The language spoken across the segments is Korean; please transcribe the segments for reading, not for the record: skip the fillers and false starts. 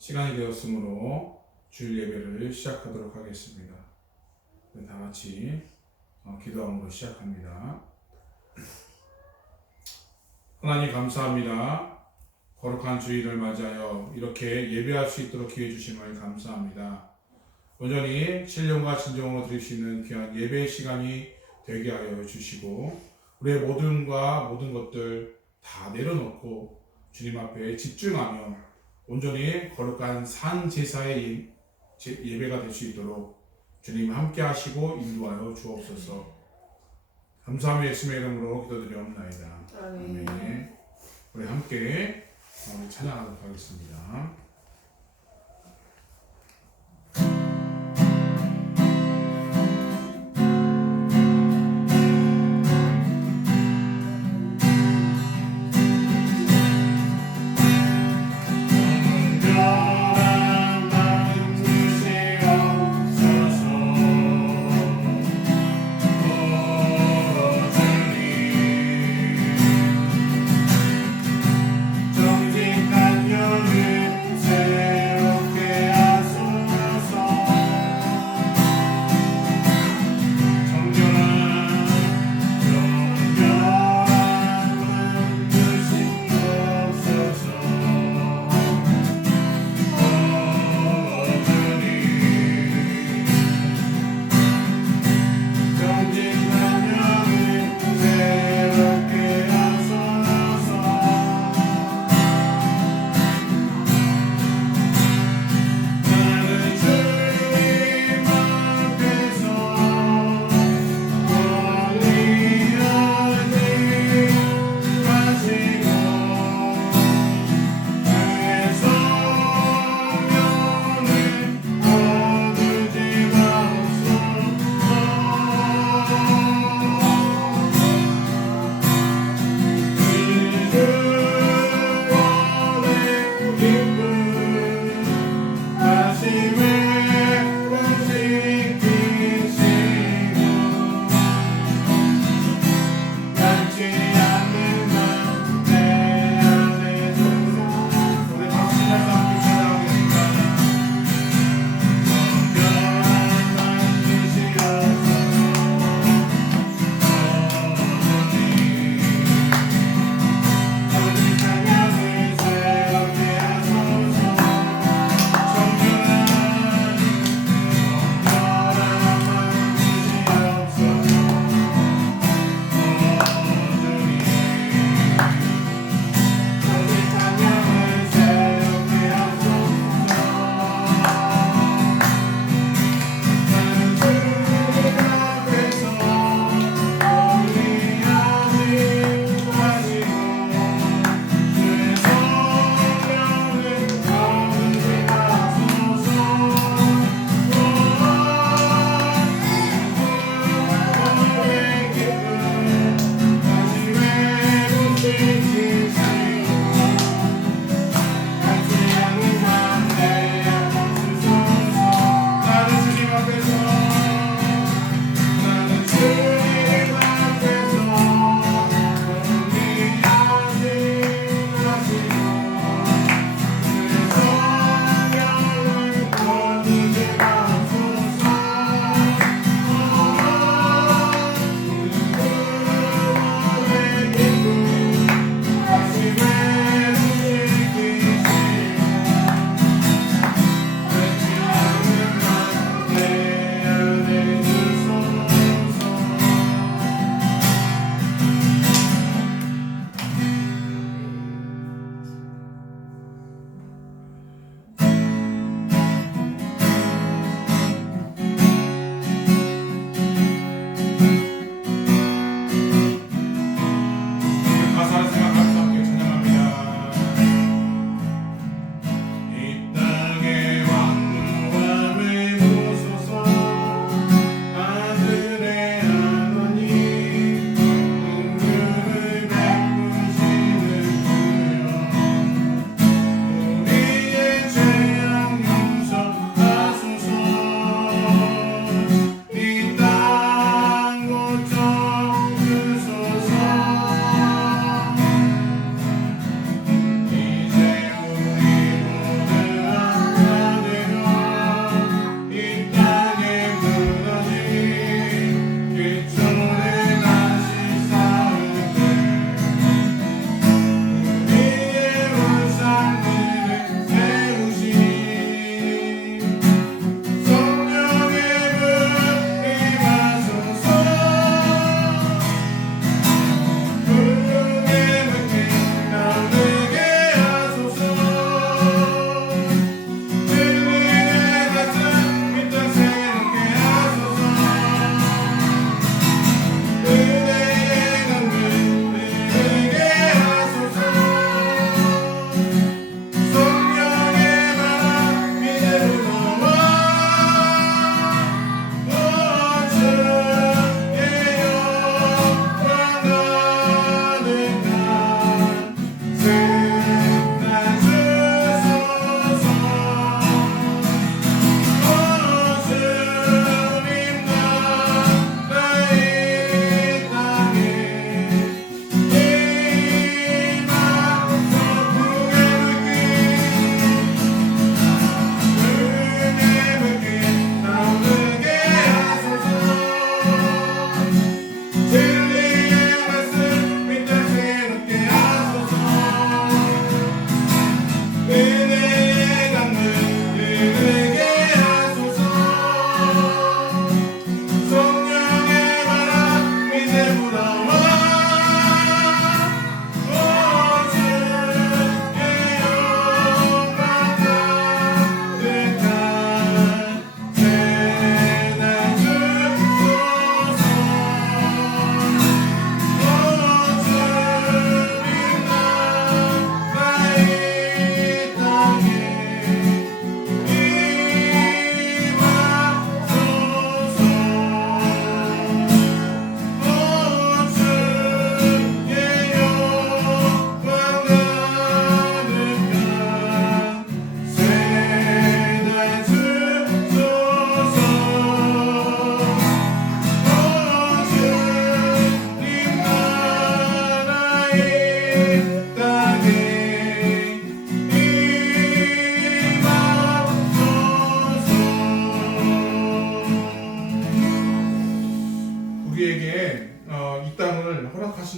시간이 되었으므로 주일 예배를 시작하도록 하겠습니다. 다 같이 기도함으로 시작합니다. 하나님 감사합니다. 거룩한 주일을 맞이하여 이렇게 예배할 수 있도록 기회 주심을 감사합니다. 온전히 신령과 진정으로 드릴 수 있는 귀한 예배의 시간이 되게 하여 주시고 우리의 모든 것들 다 내려놓고 주님 앞에 집중하며 온전히 거룩한 산 제사의 예배가 될 수 있도록 주님 함께 하시고 인도하여 주옵소서. 감사하며 예수님의 이름으로 기도드리옵나이다. 아멘. 우리 함께 찬양하도록 하겠습니다. 정직한 영을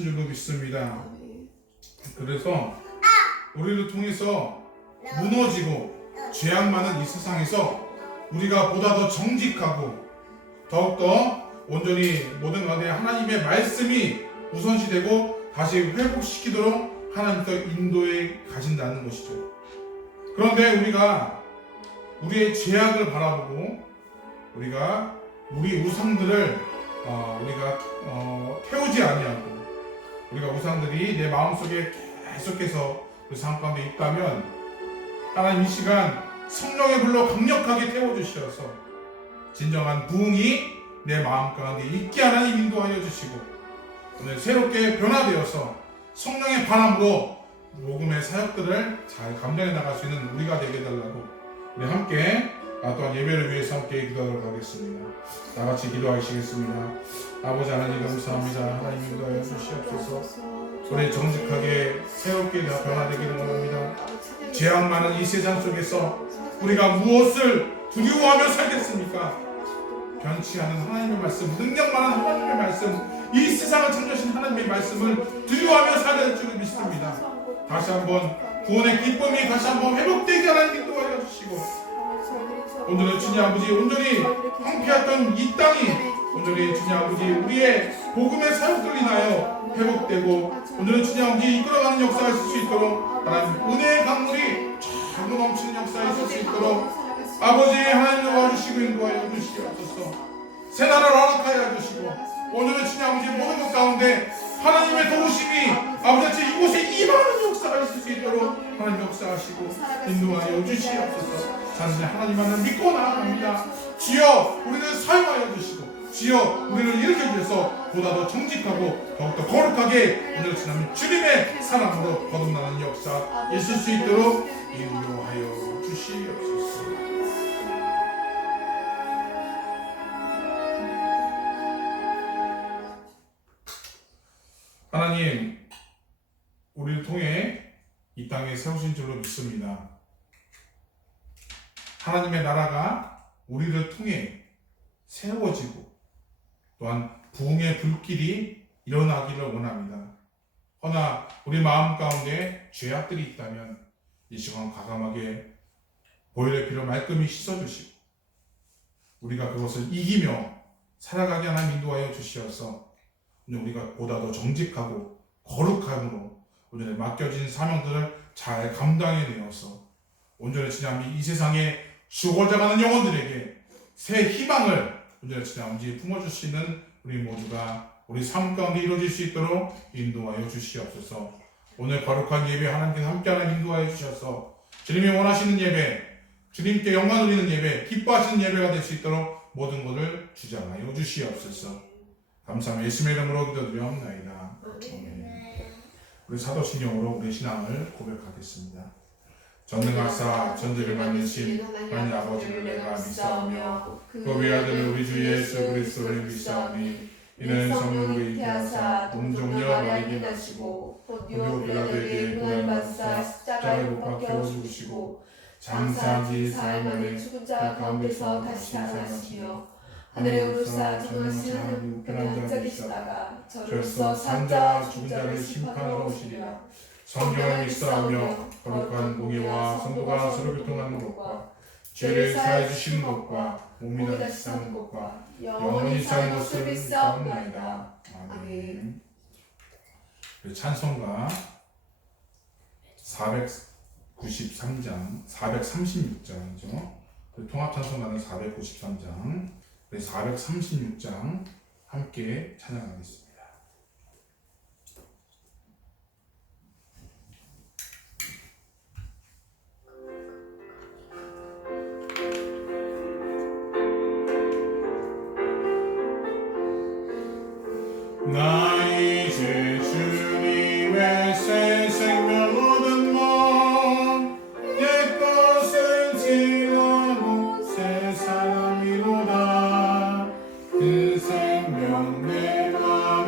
하신 줄로 믿습니다. 그래서 우리를 통해서 무너지고 죄악 많은 이 세상에서 우리가 보다 더 정직하고 더욱더 온전히 모든 가운데 하나님의 말씀이 우선시되고 다시 회복시키도록 하나님께서 인도에 가진다는 것이죠. 그런데 우리가 우리의 죄악을 바라보고 우리가 우리 우상들을 우리가 태우지 아니하고 우리가 우상들이 내 마음속에 계속해서 그 삶 가운데 있다면 하나님 이 시간 성령의 불로 강력하게 태워주셔서 진정한 부흥이 내 마음 가운데 있게 하나님 인도하여 주시고 오늘 새롭게 변화되어서 성령의 바람으로 복음의 사역들을 잘 감당해 나갈 수 있는 우리가 되게 해달라고 우리 함께 또한 예배를 위해서 함께 기도하도록 하겠습니다. 다 같이 기도하시겠습니다. 아버지 하나님 감사합니다. 하나님 인도하여 주시옵소서. 우리 정직하게 새롭게 다 변화되기를 원합니다. 죄악 많은 이 세상 속에서 우리가 무엇을 두려워하며 살겠습니까? 변치 않은 하나님의 말씀, 능력 많은 하나님의 말씀, 이 세상을 창조하신 하나님의 말씀을 두려워하며 살아야 할 줄을 믿습니다. 다시 한번 구원의 기쁨이 다시 한번 회복되게 하나님 인도하여 주시고 오늘은 주님 아버지 온전히 황폐했던 이 땅이 온전히 주님 아버지 우리의 복음의 사역들을 인하여 회복되고 오늘은 주님 아버지 이끌어가는 역사가 있을 수 있도록 하나님 은혜의 강물이 쫙 넘치는 역사가 있을 수 있도록 아버지 하나님 도와주시고 인도하여 주시옵소서. 새나라를 허락하여 주시고 오늘은 주님 아버지 모든 것 가운데 하나님의 도우심이 아버지 이곳에 임하는 역사가 있을 수 있도록 하나님 역사하시고 인도하여 주시옵소서. 단순히 하나님만을 믿고 나아갑니다. 주여 우리를 사용하여 주시고 주여 우리를 일으켜 주셔서 보다 더 정직하고 더욱더 거룩하게 오늘 지나면 주님의 사랑으로 거듭나는 역사 있을 수 있도록 인도하여 주시옵소서. 하나님 우리를 통해 이 땅에 세우신 줄로 믿습니다. 하나님의 나라가 우리를 통해 세워지고 또한 부흥의 불길이 일어나기를 원합니다. 허나 우리 마음 가운데 죄악들이 있다면 이 시간 과감하게 보혈의 피로 말끔히 씻어주시고 우리가 그것을 이기며 살아가게 하나님 인도하여 주시어서 우리가 보다 더 정직하고 거룩함으로 오늘 맡겨진 사명들을 잘 감당해내어서 온전히 주님 이 세상에 죽어져가는 영혼들에게 새 희망을 온전히 주님 품어주시는 우리 모두가 우리 삶 가운데 이루어질 수 있도록 인도하여 주시옵소서. 오늘 거룩한 예배 하나님께서 함께하는 인도하여 주셔서 주님이 원하시는 예배, 주님께 영광 돌리는 예배, 기뻐하시는 예배가 될 수 있도록 모든 것을 주장하여 주시옵소서. 감사합니다. 예수님의 이름으로 기도드리옵나이다. 우리 사도신경으로 우리 신앙을 고백하겠습니다. 전능하사 전지를 만드신 하나님 아버지를 내가 믿사오며 그 외아들 우리 주 예수 그리스도를 믿사오니 이는 성령으로 잉태하사 동정녀 마리아에게 나시고 본디오 빌라도에게 고난 받으사 십자가에 못 박혀 죽으시고 장사한 지 사흘 만에 죽은 자 가운데서 다시 살아나시며 하늘에 오르사 전능하신 하나님 우편에 앉아 계시다가 저로서 산 자와 죽은 자를 심판하러 오시리라. 성경을 믿사오며 거룩한 공의와 성도가 서로 교통하는 것과 죄를 사해 주시는 것과 몸이 다시 사는 것과 영원히 사는 것을 믿사옵나이다. 아멘. 찬송가 493장, 436장이죠. 통합 찬송가는 493장, 436장 함께 찬양하겠습니다. 나 이제 주님의 새 생명 얻은 몸 옛것은 지나고 새 사람이로다. 그 생명 내가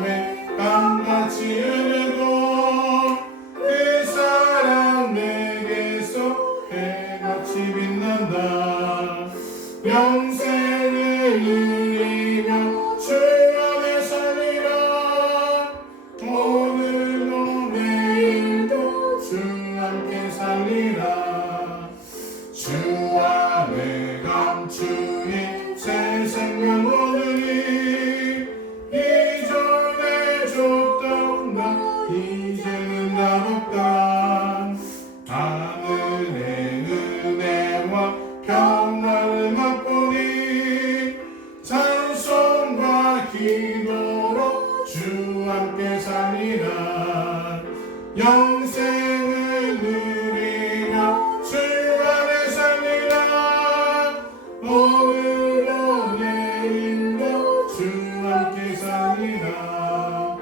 영생을 누리며 주 안에 살리라. 오늘도 내일도 주 함께 살리라.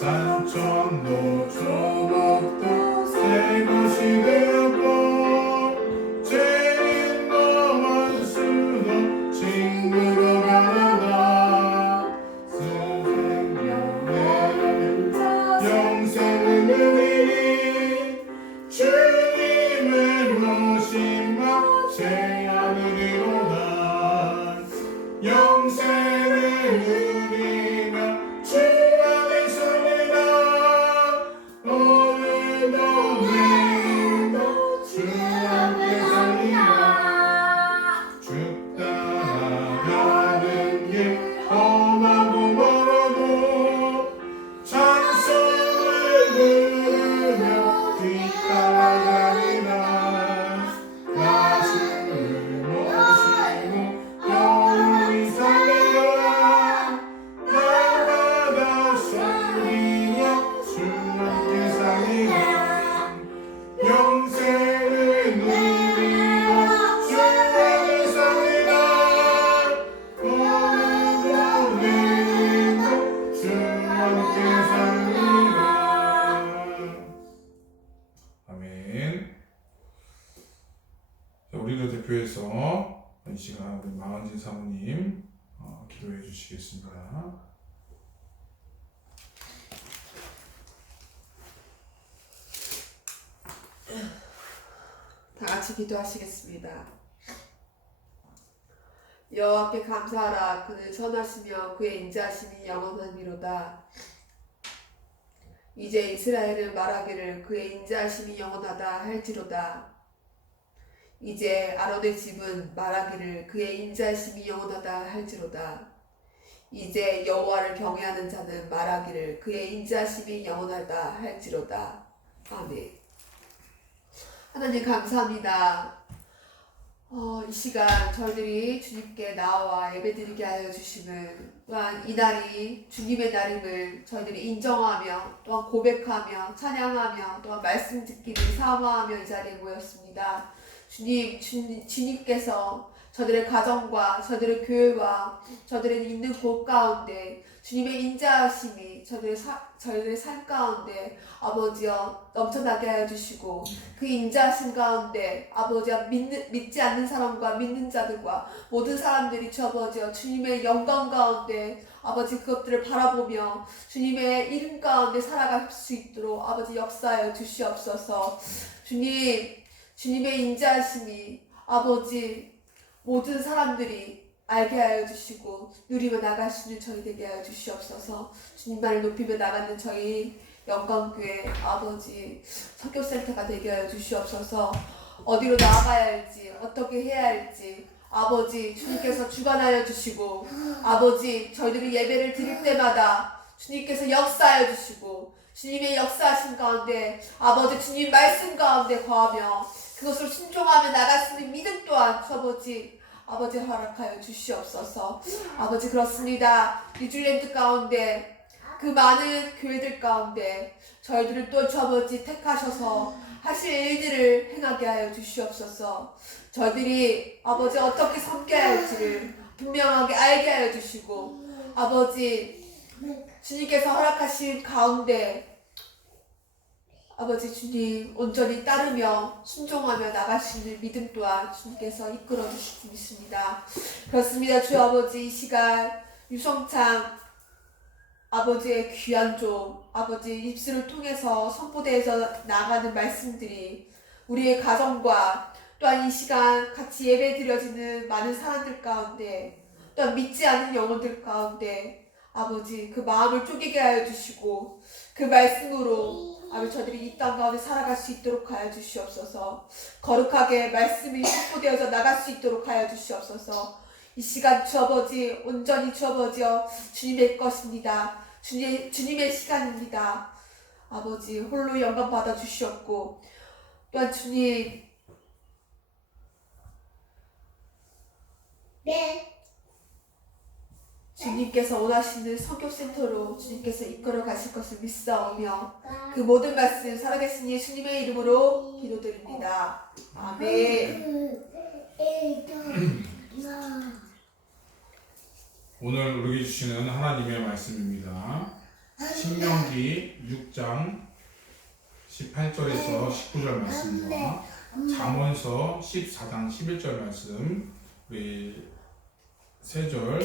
산천도 초록도 새 것이 되었고 죄인도 원수도 친구로 변하다. 영생을 누리니 주님을 모시며 제 하늘이로다. 영생을 누리며 주 안에 살리라. 오늘도 내일도 주 함께 살리라. 주 따라가는 길 험하고 멀어도 찬송을 부르며 뒤따라가리라. 나 주를 모시고 영원히 살리라. 날마다 살리며 주 함께 살리라. 영생을 누리며 주 안에 살리라. 오늘도 내일도 주 함께 살리라. 아멘. 자, 우리를 대표해서 이 시간 우리 망은진 사모님 기도해 주시겠습니다. 다 같이 기도하시겠습니다. 여호와께 감사하라. 그는 선하시며 그의 인자하심이 영원하니로다. 이제 이스라엘은 말하기를 그의 인자하심이 영원하다 할지로다. 이제 아론의 집은 말하기를 그의 인자하심이 영원하다 할지로다. 이제 여호와를 경외하는 자는 말하기를 그의 인자하심이 영원하다 할지로다. 아멘. 하나님 감사합니다. 이 시간 저희들이 주님께 나와 예배드리게 하여 주심을, 또한 이 날이 주님의 날임을 저희들이 인정하며 또한 고백하며 찬양하며 또한 말씀 듣기를 사모하며 이 자리에 모였습니다. 주님께서 저들의 가정과 저들의 교회와 저들의 있는 곳 가운데 주님의 인자하심이 저희들의 삶 가운데 아버지여 넘쳐나게 하여 주시고, 그 인자하심 가운데 아버지여 믿지 않는 사람과 믿는 자들과 모든 사람들이 주 아버지여 주님의 영광 가운데 아버지 그것들을 바라보며 주님의 이름 가운데 살아갈 수 있도록 아버지 역사하여 주시옵소서. 주님의 인자하심이 아버지 모든 사람들이 알게 하여 주시고 누리며 나갈 수 있는 저희 되게 하여 주시옵소서. 주님만을 높이며 나가는 저희 영광교회 아버지 선교센터가 되게 하여 주시옵소서. 어디로 나아가야 할지 어떻게 해야 할지 아버지 주님께서 주관하여 주시고, 아버지 저희들이 예배를 드릴 때마다 주님께서 역사하여 주시고, 주님의 역사하신 가운데 아버지 주님 말씀 가운데 거하며 그것을 순종하며 나갈 수 있는 믿음 또한 아버지 허락하여 주시옵소서. 아버지 그렇습니다. 뉴질랜드 가운데 그 많은 교회들 가운데 저희들을 또 아버지 택하셔서 하실 일들을 행하게 하여 주시옵소서. 저희들이 아버지 어떻게 섬겨야 할지를 분명하게 알게 하여 주시고, 아버지 주님께서 허락하신 가운데 아버지 주님 온전히 따르며 순종하며 나갈 수 있는 믿음 또한 주님께서 이끌어 주실 줄 믿습니다. 그렇습니다. 주 아버지 이 시간 유성창 아버지의 귀한 종 아버지 입술을 통해서 선포대에서 나가는 말씀들이 우리의 가정과 또한 이 시간 같이 예배 드려지는 많은 사람들 가운데, 또한 믿지 않는 영혼들 가운데 아버지 그 마음을 쪼개게 하여 주시고, 그 말씀으로 아버지 저들이 이 땅 가운데 살아갈 수 있도록 하여 주시옵소서. 거룩하게 말씀이 선포되어져 나갈 수 있도록 하여 주시옵소서. 이 시간 주 아버지 온전히 주 아버지여 주님의 것입니다. 주님의 시간입니다. 아버지 홀로 영광 받아 주시옵고, 또한 주님 주님께서 원하시는 성교센터로 주님께서 이끌어 가실 것을 믿사오며 그 모든 말씀 살아계신 예수님의 이름으로 기도드립니다. 아멘. 오늘 우리에게 주시는 하나님의 말씀입니다. 신명기 6장 18절에서 19절 말씀과 잠언서 14장 11절 말씀 우리 세 절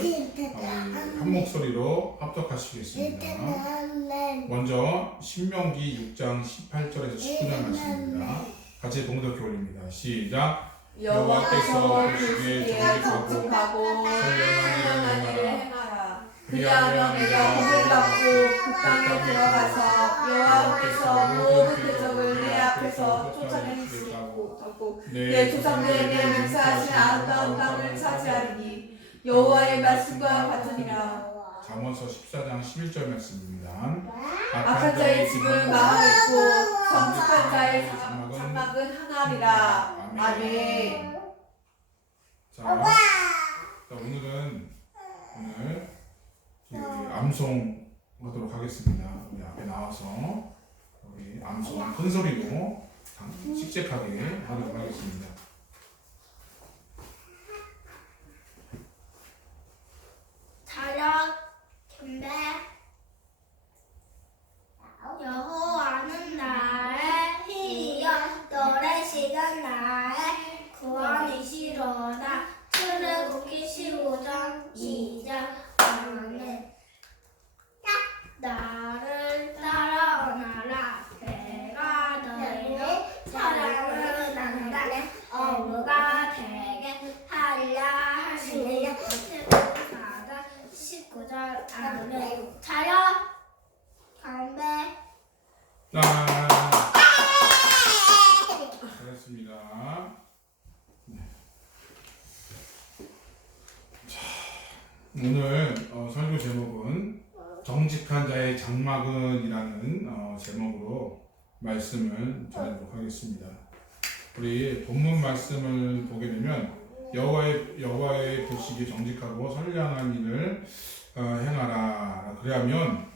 한 목소리로 합독하시겠습니다. 먼저 신명기 6장 18절에서 19절 말씀입니다. 같이 봉독해 올립니다. 시작. 여호와께서 보시기에 정직하고 선량한 일을 행하라. 그리하면 내가 복을 받고 그 땅에 들어가서 여호와께서 모든 대적을 내 앞에서 쫓아낼 수 있고 내 조상들에게 맹세하신 아름다운 땅을 차지하리니 여호와의 말씀과 같으니라. 잠언서 14장 11절 말씀입니다. 악한 자의 집은 망하겠고 정직한 자의 장막은 하나리라. 아멘. 자, 오늘 암송 하도록 하겠습니다. 우리 앞에 나와서 우리 암송 큰 소리로 씩씩하게 하도록 하겠습니다. 차렷 경배. 여호와는 나의 힘이여 너의 시간 나의 구원이시로다. 출애굽기 15장 2절. 아멘. 나를 따라오너라. 내가 너희를 사랑을 한다. 어부가 되게 하리라 하시니 19절. 아멘. 차렷 경배. 잘했습니다. 자, 오늘 설교 제목은 정직한 자의 장막은이라는 제목으로 말씀을 전하도록 하겠습니다. 우리 본문 말씀을 보게 되면 여호와의 보시기에 정직하고 선량한 일을 행하라. 그래야면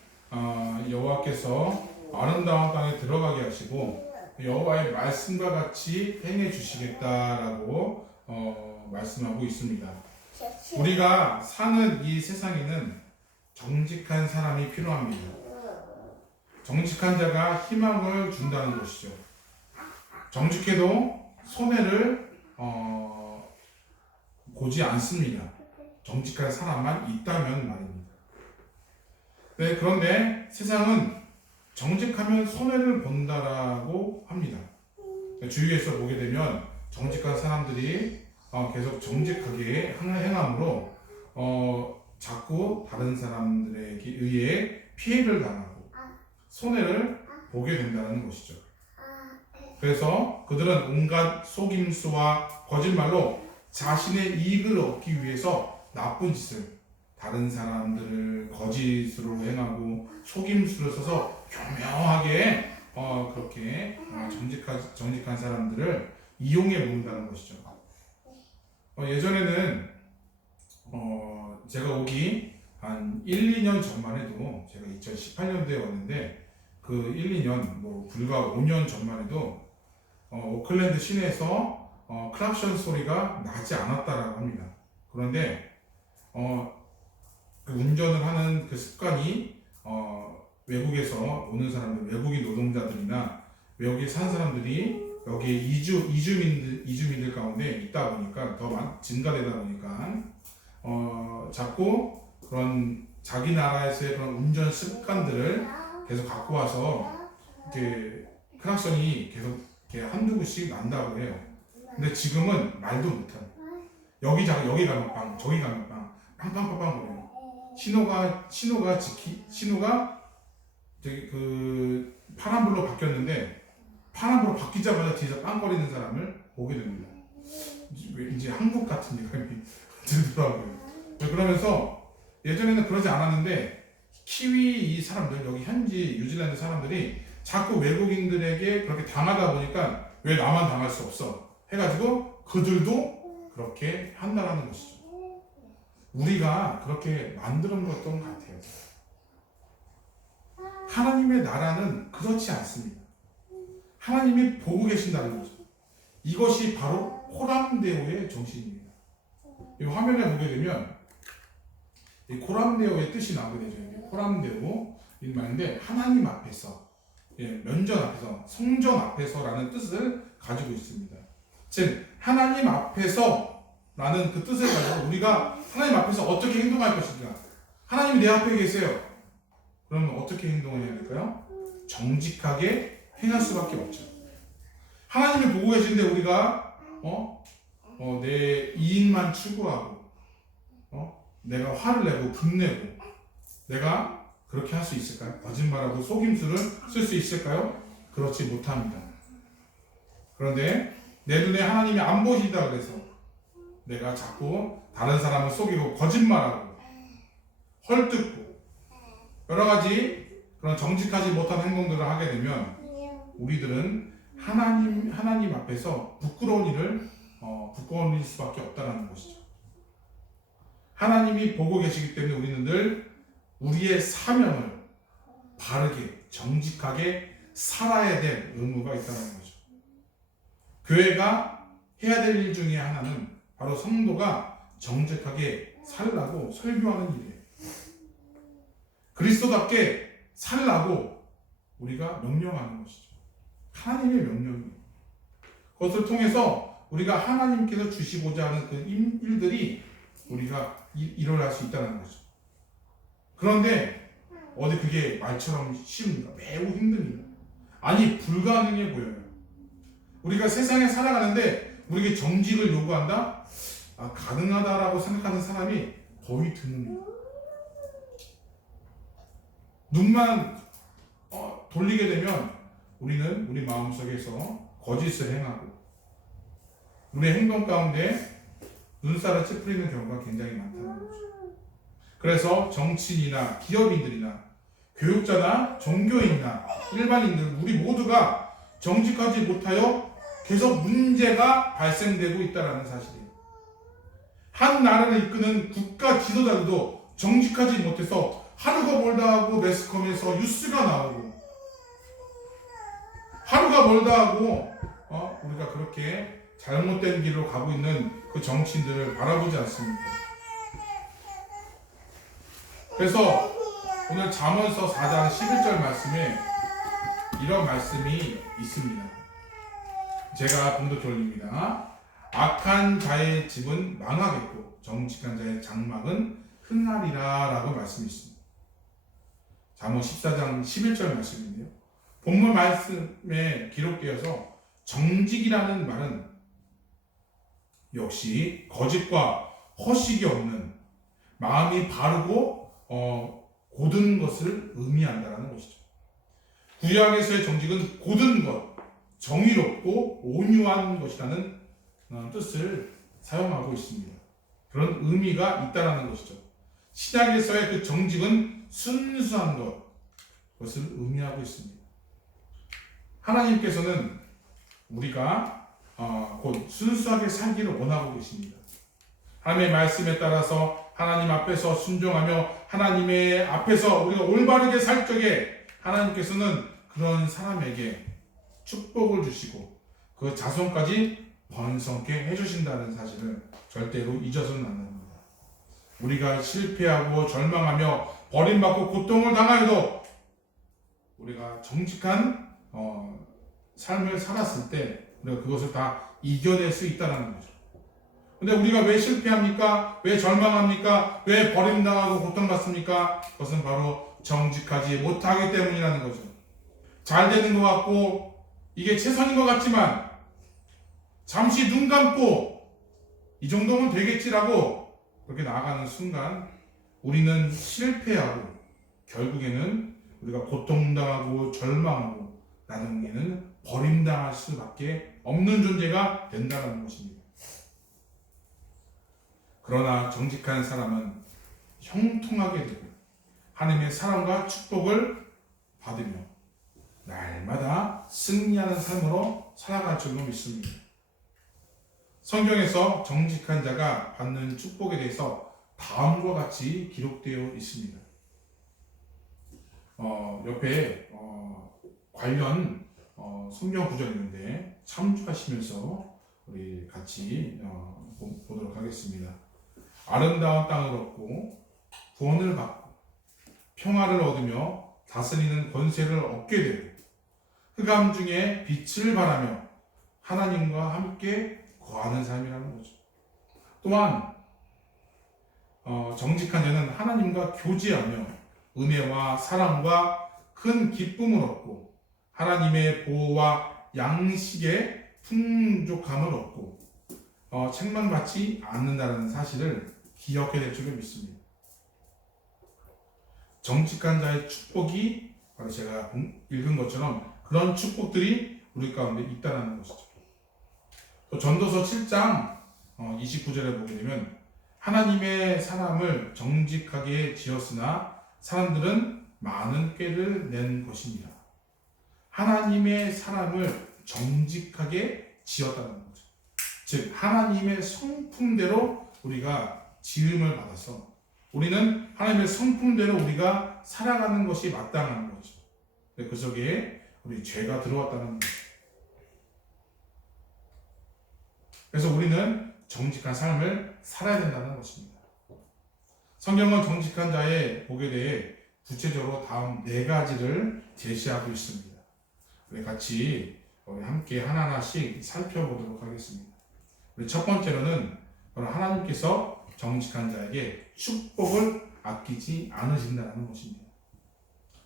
여호와께서 아름다운 땅에 들어가게 하시고 여호와의 말씀과 같이 행해 주시겠다라고 말씀하고 있습니다. 우리가 사는 이 세상에는 정직한 사람이 필요합니다. 정직한 자가 희망을 준다는 것이죠. 정직해도 손해를 보지 않습니다. 정직한 사람만 있다면 말입니다. 네, 그런데 세상은 정직하면 손해를 본다라고 합니다. 주위에서 보게 되면 정직한 사람들이 계속 정직하게 행함으로 자꾸 다른 사람들에게 의해 피해를 당하고 손해를 보게 된다는 것이죠. 그래서 그들은 온갖 속임수와 거짓말로 자신의 이익을 얻기 위해서 나쁜 짓을 다른 사람들을 거짓으로 행하고 속임수를 써서 교묘하게 그렇게 정직한 사람들을 이용해 본다는 것이죠. 예전에는 제가 오기 한 1, 2년 전만 해도 제가 2018년도에 왔는데 그 1, 2년 불과 5년 전만 해도 오클랜드 시내에서 클락션 소리가 나지 않았다라고 합니다. 그런데 그 운전을 하는 그 습관이 외국에서 오는 사람들, 외국인 노동자들이나 외국에 산 사람들이 여기에 이주민들 가운데 있다 보니까 더 증가되다 보니까 자꾸 그런 자기 나라에서의 그런 운전 습관들을 계속 갖고 와서 이렇게 클락션이 계속 이렇게 한두 구씩 난다고 해요. 근데 지금은 말도 못해요. 여기 가면 빵, 저기 가면 빵, 빵빵빵빵 거려요. 신호가 저기 그 파란불로 바뀌었는데 파란불로 바뀌자마자 뒤에서 빵거리는 사람을 보게 됩니다. 이제 한국 같은 느낌이 들더라고요. 그러면서 예전에는 그러지 않았는데 키위 이 사람들, 여기 현지 뉴질랜드 사람들이 자꾸 외국인들에게 그렇게 당하다 보니까 왜 나만 당할 수 없어 해가지고 그들도 그렇게 한다라는 것이죠. 우리가 그렇게 만들었던 것 같아요. 하나님의 나라는 그렇지 않습니다. 하나님이 보고 계신다는 거죠. 이것이 바로 코람데오의 정신입니다. 이 화면에 보게 되면 이 코람데오의 뜻이 나오게 되죠. 코람데오 이 말인데 하나님 앞에서, 면전 앞에서, 성전 앞에서라는 뜻을 가지고 있습니다. 즉 하나님 앞에서라는 그 뜻을 가지고 우리가 하나님 앞에서 어떻게 행동할 것인가. 하나님이 내 앞에 계세요. 그러면 어떻게 행동해야 될까요? 정직하게 행할 수밖에 없죠. 하나님이 보고 계신데 우리가 내 이익만 추구하고 내가 화를 내고 분내고 내가 그렇게 할 수 있을까요? 거짓말하고 속임수를 쓸 수 있을까요? 그렇지 못합니다. 그런데 내 눈에 하나님이 안 보신다 그래서 내가 자꾸 다른 사람을 속이고 거짓말하고 헐뜯고 여러 가지 그런 정직하지 못한 행동들을 하게 되면 우리들은 하나님 앞에서 부끄러운 일 수밖에 없다는 것이죠. 하나님이 보고 계시기 때문에 우리는 늘 우리의 사명을 바르게 정직하게 살아야 될 의무가 있다는 거죠. 교회가 해야 될 일 중에 하나는 바로 성도가 정직하게 살라고 설교하는 일이에요. 그리스도답게 살라고 우리가 명령하는 것이죠. 하나님의 명령이에요. 그것을 통해서 우리가 하나님께서 주시고자 하는 그 일들이 우리가 일어날 수 있다는 거죠. 그런데 어디 그게 말처럼 쉬웁니까? 매우 힘듭니다. 아니 불가능해 보여요. 우리가 세상에 살아가는데 우리에게 정직을 요구한다? 가능하다라고 생각하는 사람이 거의 드뭅니다. 눈만 돌리게 되면 우리는 우리 마음속에서 거짓을 행하고 우리의 행동 가운데 눈살을 찌푸리는 경우가 굉장히 많다는 거죠. 그래서 정치인이나 기업인들이나 교육자나 종교인이나 일반인들 우리 모두가 정직하지 못하여 계속 문제가 발생되고 있다는 사실이에요. 한 나라를 이끄는 국가 지도자들도 정직하지 못해서 하루가 멀다 하고 매스컴에서 뉴스가 나오고 하루가 멀다 하고 우리가 그렇게 잘못된 길로 가고 있는 그 정치인들을 바라보지 않습니다. 그래서 오늘 잠언서 4장 11절 말씀에 이런 말씀이 있습니다. 제가 봉독해 올립니다. 악한 자의 집은 망하겠고 정직한 자의 장막은 흥하리라 라고 말씀이 있습니다. 잠언 14장 11절 말씀인데요. 본문 말씀에 기록되어서 정직이라는 말은 역시 거짓과 허식이 없는 마음이 바르고 고든 것을 의미한다는 것이죠. 구약에서의 정직은 고든 것, 정의롭고 온유한 것이라는 뜻을 사용하고 있습니다. 그런 의미가 있다는 것이죠. 신약에서의 그 정직은 순수한 것을 의미하고 있습니다. 하나님께서는 우리가 곧 순수하게 살기를 원하고 계십니다. 하나님의 말씀에 따라서 하나님 앞에서 순종하며 하나님의 앞에서 우리가 올바르게 살 적에 하나님께서는 그런 사람에게 축복을 주시고 그 자손까지 번성케 해주신다는 사실을 절대로 잊어서는 안 됩니다. 우리가 실패하고 절망하며 버림받고 고통을 당하여도 우리가 정직한 삶을 살았을 때 우리가 그것을 다 이겨낼 수 있다는 거죠. 근데 우리가 왜 실패합니까? 왜 절망합니까? 왜 버림당하고 고통받습니까? 그것은 바로 정직하지 못하기 때문이라는 거죠. 잘 되는 것 같고 이게 최선인 것 같지만 잠시 눈 감고 이 정도면 되겠지라고 그렇게 나아가는 순간 우리는 실패하고 결국에는 우리가 고통당하고 절망하고 나중에는 버림당할 수밖에 없는 존재가 된다는 것입니다. 그러나 정직한 사람은 형통하게 되고 하나님의 사랑과 축복을 받으며 날마다 승리하는 삶으로 살아갈 줄로 믿습니다. 성경에서 정직한 자가 받는 축복에 대해서 다음과 같이 기록되어 있습니다. 옆에 관련 성경 구절이 있는데 참조하시면서 우리 같이 보도록 하겠습니다. 아름다운 땅을 얻고 구원을 받고 평화를 얻으며 다스리는 권세를 얻게 되고 흑암 중에 빛을 발하며 하나님과 함께 거하는 삶이라는 거죠. 또한 정직한 자는 하나님과 교제하며 은혜와 사랑과 큰 기쁨을 얻고 하나님의 보호와 양식의 풍족함을 얻고 책망받지 않는다는 사실을 기억해야 될 줄을 믿습니다. 정직한 자의 축복이 바로 제가 읽은 것처럼 그런 축복들이 우리 가운데 있다는 것이죠. 또 전도서 7장 29절에 보게 되면 하나님의 사람을 정직하게 지었으나 사람들은 많은 꾀를 낸 것입니다. 하나님의 사람을 정직하게 지었다는 거죠. 즉 하나님의 성품대로 우리가 지음을 받아서 우리는 하나님의 성품대로 우리가 살아가는 것이 마땅한 거죠. 그 속에 우리 죄가 들어왔다는 거죠. 그래서 우리는 정직한 삶을 살아야 된다는 것입니다. 성경은 정직한 자의 복에 대해 구체적으로 다음 4가지를 제시하고 있습니다. 우리 같이 함께 하나하나씩 살펴보도록 하겠습니다. 우리 첫 번째로는 바로 하나님께서 정직한 자에게 축복을 아끼지 않으신다는 것입니다.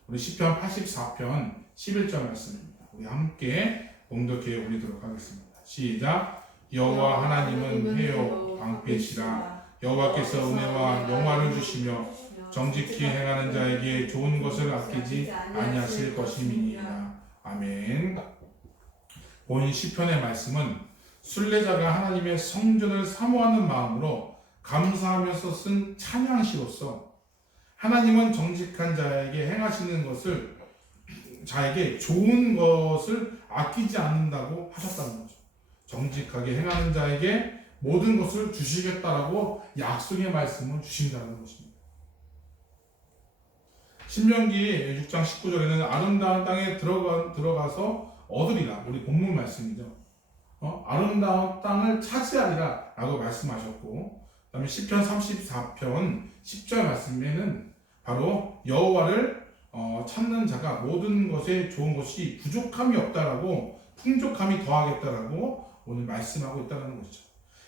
우리 시편 84편 11절 말씀입니다. 우리 함께 봉독해 올리도록 하겠습니다. 시작. 여호와 하나님은 회요 방패시라. 여호와께서 은혜와 영화를 주시며 정직히 행하는 자에게 좋은 것을 아끼지 아니하실 것임이니라. 아멘. 본 시편의 말씀은 순례자가 하나님의 성전을 사모하는 마음으로 감사하면서 쓴 찬양시로서 하나님은 정직한 자에게 행하시는 것을 자에게 좋은 것을 아끼지 않는다고 하셨다는 거죠. 정직하게 행하는 자에게 모든 것을 주시겠다라고 약속의 말씀을 주신다는 것입니다. 신명기 6장 19절에는 아름다운 땅에 들어가서 얻으리라. 우리 본문 말씀이죠. 아름다운 땅을 차지하리라 라고 말씀하셨고, 그 다음에 시편 34편 10절 말씀에는 바로 여호와를 찾는 자가 모든 것에 좋은 것이 부족함이 없다라고 풍족함이 더하겠다라고 오늘 말씀하고 있다는 것이죠.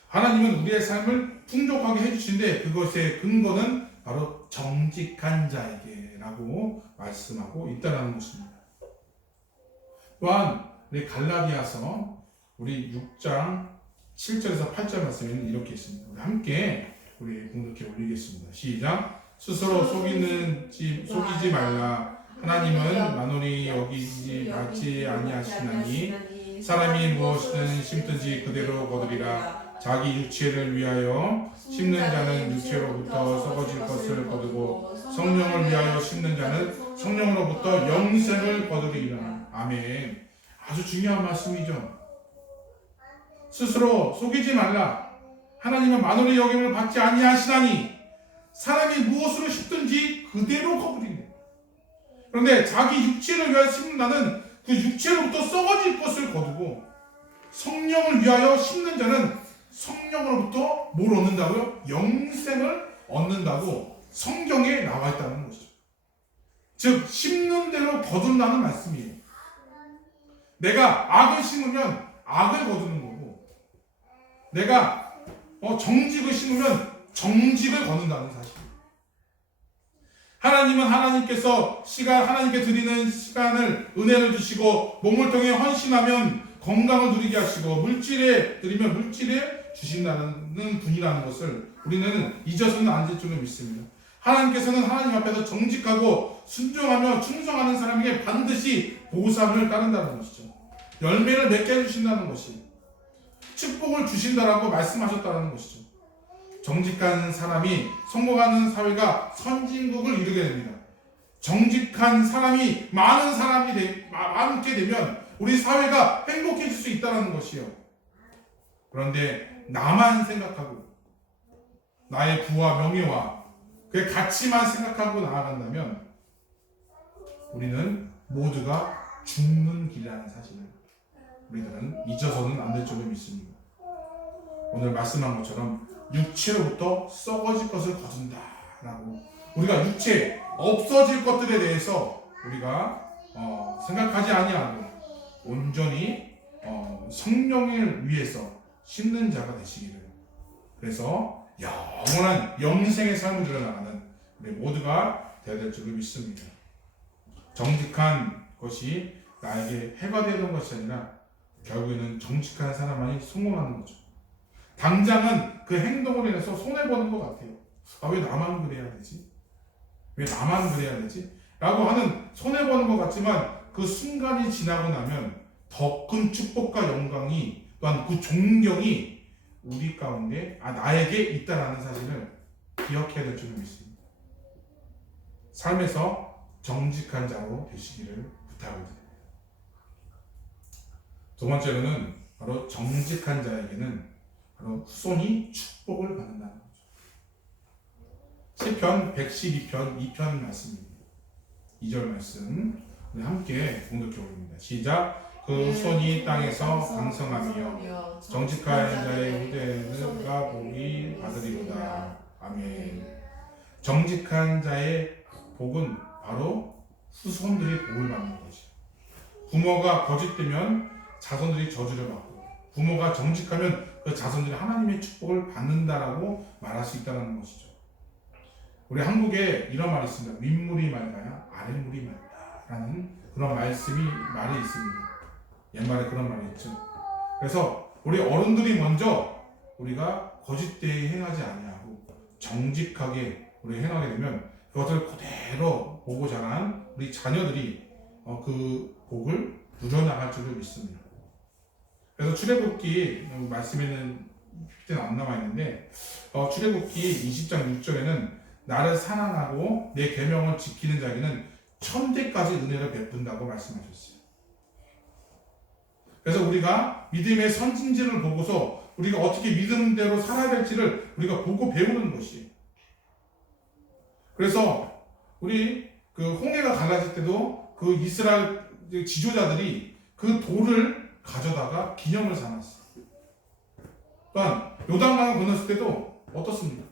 하나님은 우리의 삶을 풍족하게 해주신데 그것의 근거는 바로 정직한 자에게라고 말씀하고 있다는 것입니다. 또한 우리 갈라디아서 우리 6장 7절에서 8절 말씀에는 이렇게 있습니다. 우리 함께 공독해 올리겠습니다. 시작. 스스로 속이지 말라. 하나님은 만원이 여기지 받지 아니하시나니 사람이 무엇이든 심든지 그대로 거두리라. 자기 육체를 위하여 심는 자는 육체로부터 썩어질 것을 거두고 성령을 위하여 심는 자는 성령으로부터 영생을 거두리라. 아멘. 아주 중요한 말씀이죠. 스스로 속이지 말라. 하나님은 만원의 여김을 받지 아니하시나니 사람이 무엇으로 심든지 그대로 거두리라. 그런데 자기 육체를 위하여 심는 자는 그 육체로부터 썩어질 것을 거두고 성령을 위하여 심는 자는 성령으로부터 뭘 얻는다고요? 영생을 얻는다고 성경에 나와 있다는 것이죠. 즉 심는 대로 거둔다는 말씀이에요. 내가 악을 심으면 악을 거두는 거고, 내가 정직을 심으면 정직을 거둔다는 사실이에요. 하나님은 하나님께서 하나님께 드리는 시간을 은혜를 주시고 몸을 통해 헌신하면 건강을 누리게 하시고 물질에 드리면 물질에 주신다는 분이라는 것을 우리는 잊어서는 안 될 줄로 믿습니다. 하나님께서는 하나님 앞에서 정직하고 순종하며 충성하는 사람에게 반드시 보상을 따른다는 것이죠. 열매를 맺게 해주신다는 것이 축복을 주신다라고 말씀하셨다는 것이죠. 정직한 사람이 성공하는 사회가 선진국을 이루게 됩니다. 정직한 사람이 많게 되면 우리 사회가 행복해질 수 있다는 것이요. 그런데 나만 생각하고 나의 부와 명예와 그 가치만 생각하고 나아간다면 우리는 모두가 죽는 길이라는 사실을 우리들은 잊어서는 안 될 줄로 믿습니다. 오늘 말씀한 것처럼 육체로부터 썩어질 것을 거둔다라고 우리가 육체 없어질 것들에 대해서 우리가 생각하지 아니하고 온전히 성령을 위해서 심는 자가 되시기를, 그래서 영원한 영생의 삶을 들어나가는 우리 모두가 되어야 될 줄로 믿습니다. 정직한 것이 나에게 해가 되는 것이 아니라 결국에는 정직한 사람만이 성공하는 거죠. 당장은 그 행동으로 인해서 손해보는 것 같아요. 왜 나만 그래야 되지? 왜 나만 그래야 되지? 라고 하는 손해보는 것 같지만 그 순간이 지나고 나면 더 큰 축복과 영광이, 또한 그 존경이 우리 가운데 나에게 있다라는 사실을 기억해야 될 줄로 믿습니다. 삶에서 정직한 자로 되시기를 부탁드립니다. 두 번째로는 바로 정직한 자에게는 바로 후손이 축복을 받는다는 거죠. 시편 112편 2편 말씀입니다. 2절 말씀 우리 함께 공독해 올립니다. 시작. 그 후손이 땅에서 강성하며 정직한 자의 후대가 복이 받으리로다. 아멘. 정직한 자의 복은 바로 후손들이 복을 받는 거죠. 부모가 거짓되면 자손들이 저주를 받고, 부모가 정직하면 그 자손들이 하나님의 축복을 받는다라고 말할 수 있다는 것이죠. 우리 한국에 이런 말이 있습니다. 윗물이 맑아야 아랫물이 맑다라는 그런 말이 있습니다. 옛말에 그런 말이 있죠. 그래서 우리 어른들이 먼저 우리가 거짓되이 행하지 아니하고 정직하게 우리 행하게 되면 그것을 그대로 보고 자란 우리 자녀들이 그 복을 누려나갈 줄을 믿습니다. 그래서 출애굽기 말씀에는 그때는 안 나와 있는데 출애굽기 20장 6절에는 나를 사랑하고 내 계명을 지키는 자에게는 천대까지 은혜를 베푼다고 말씀하셨어요. 그래서 우리가 믿음의 선진지를 보고서 우리가 어떻게 믿음대로 살아야 될지를 우리가 보고 배우는 것이에요. 그래서 우리 그 홍해가 갈라질 때도 그 이스라엘 지도자들이 그 돌을 가져다가 기념을 삼았어요. 또한 요단강을 건넜을 때도 어떻습니까?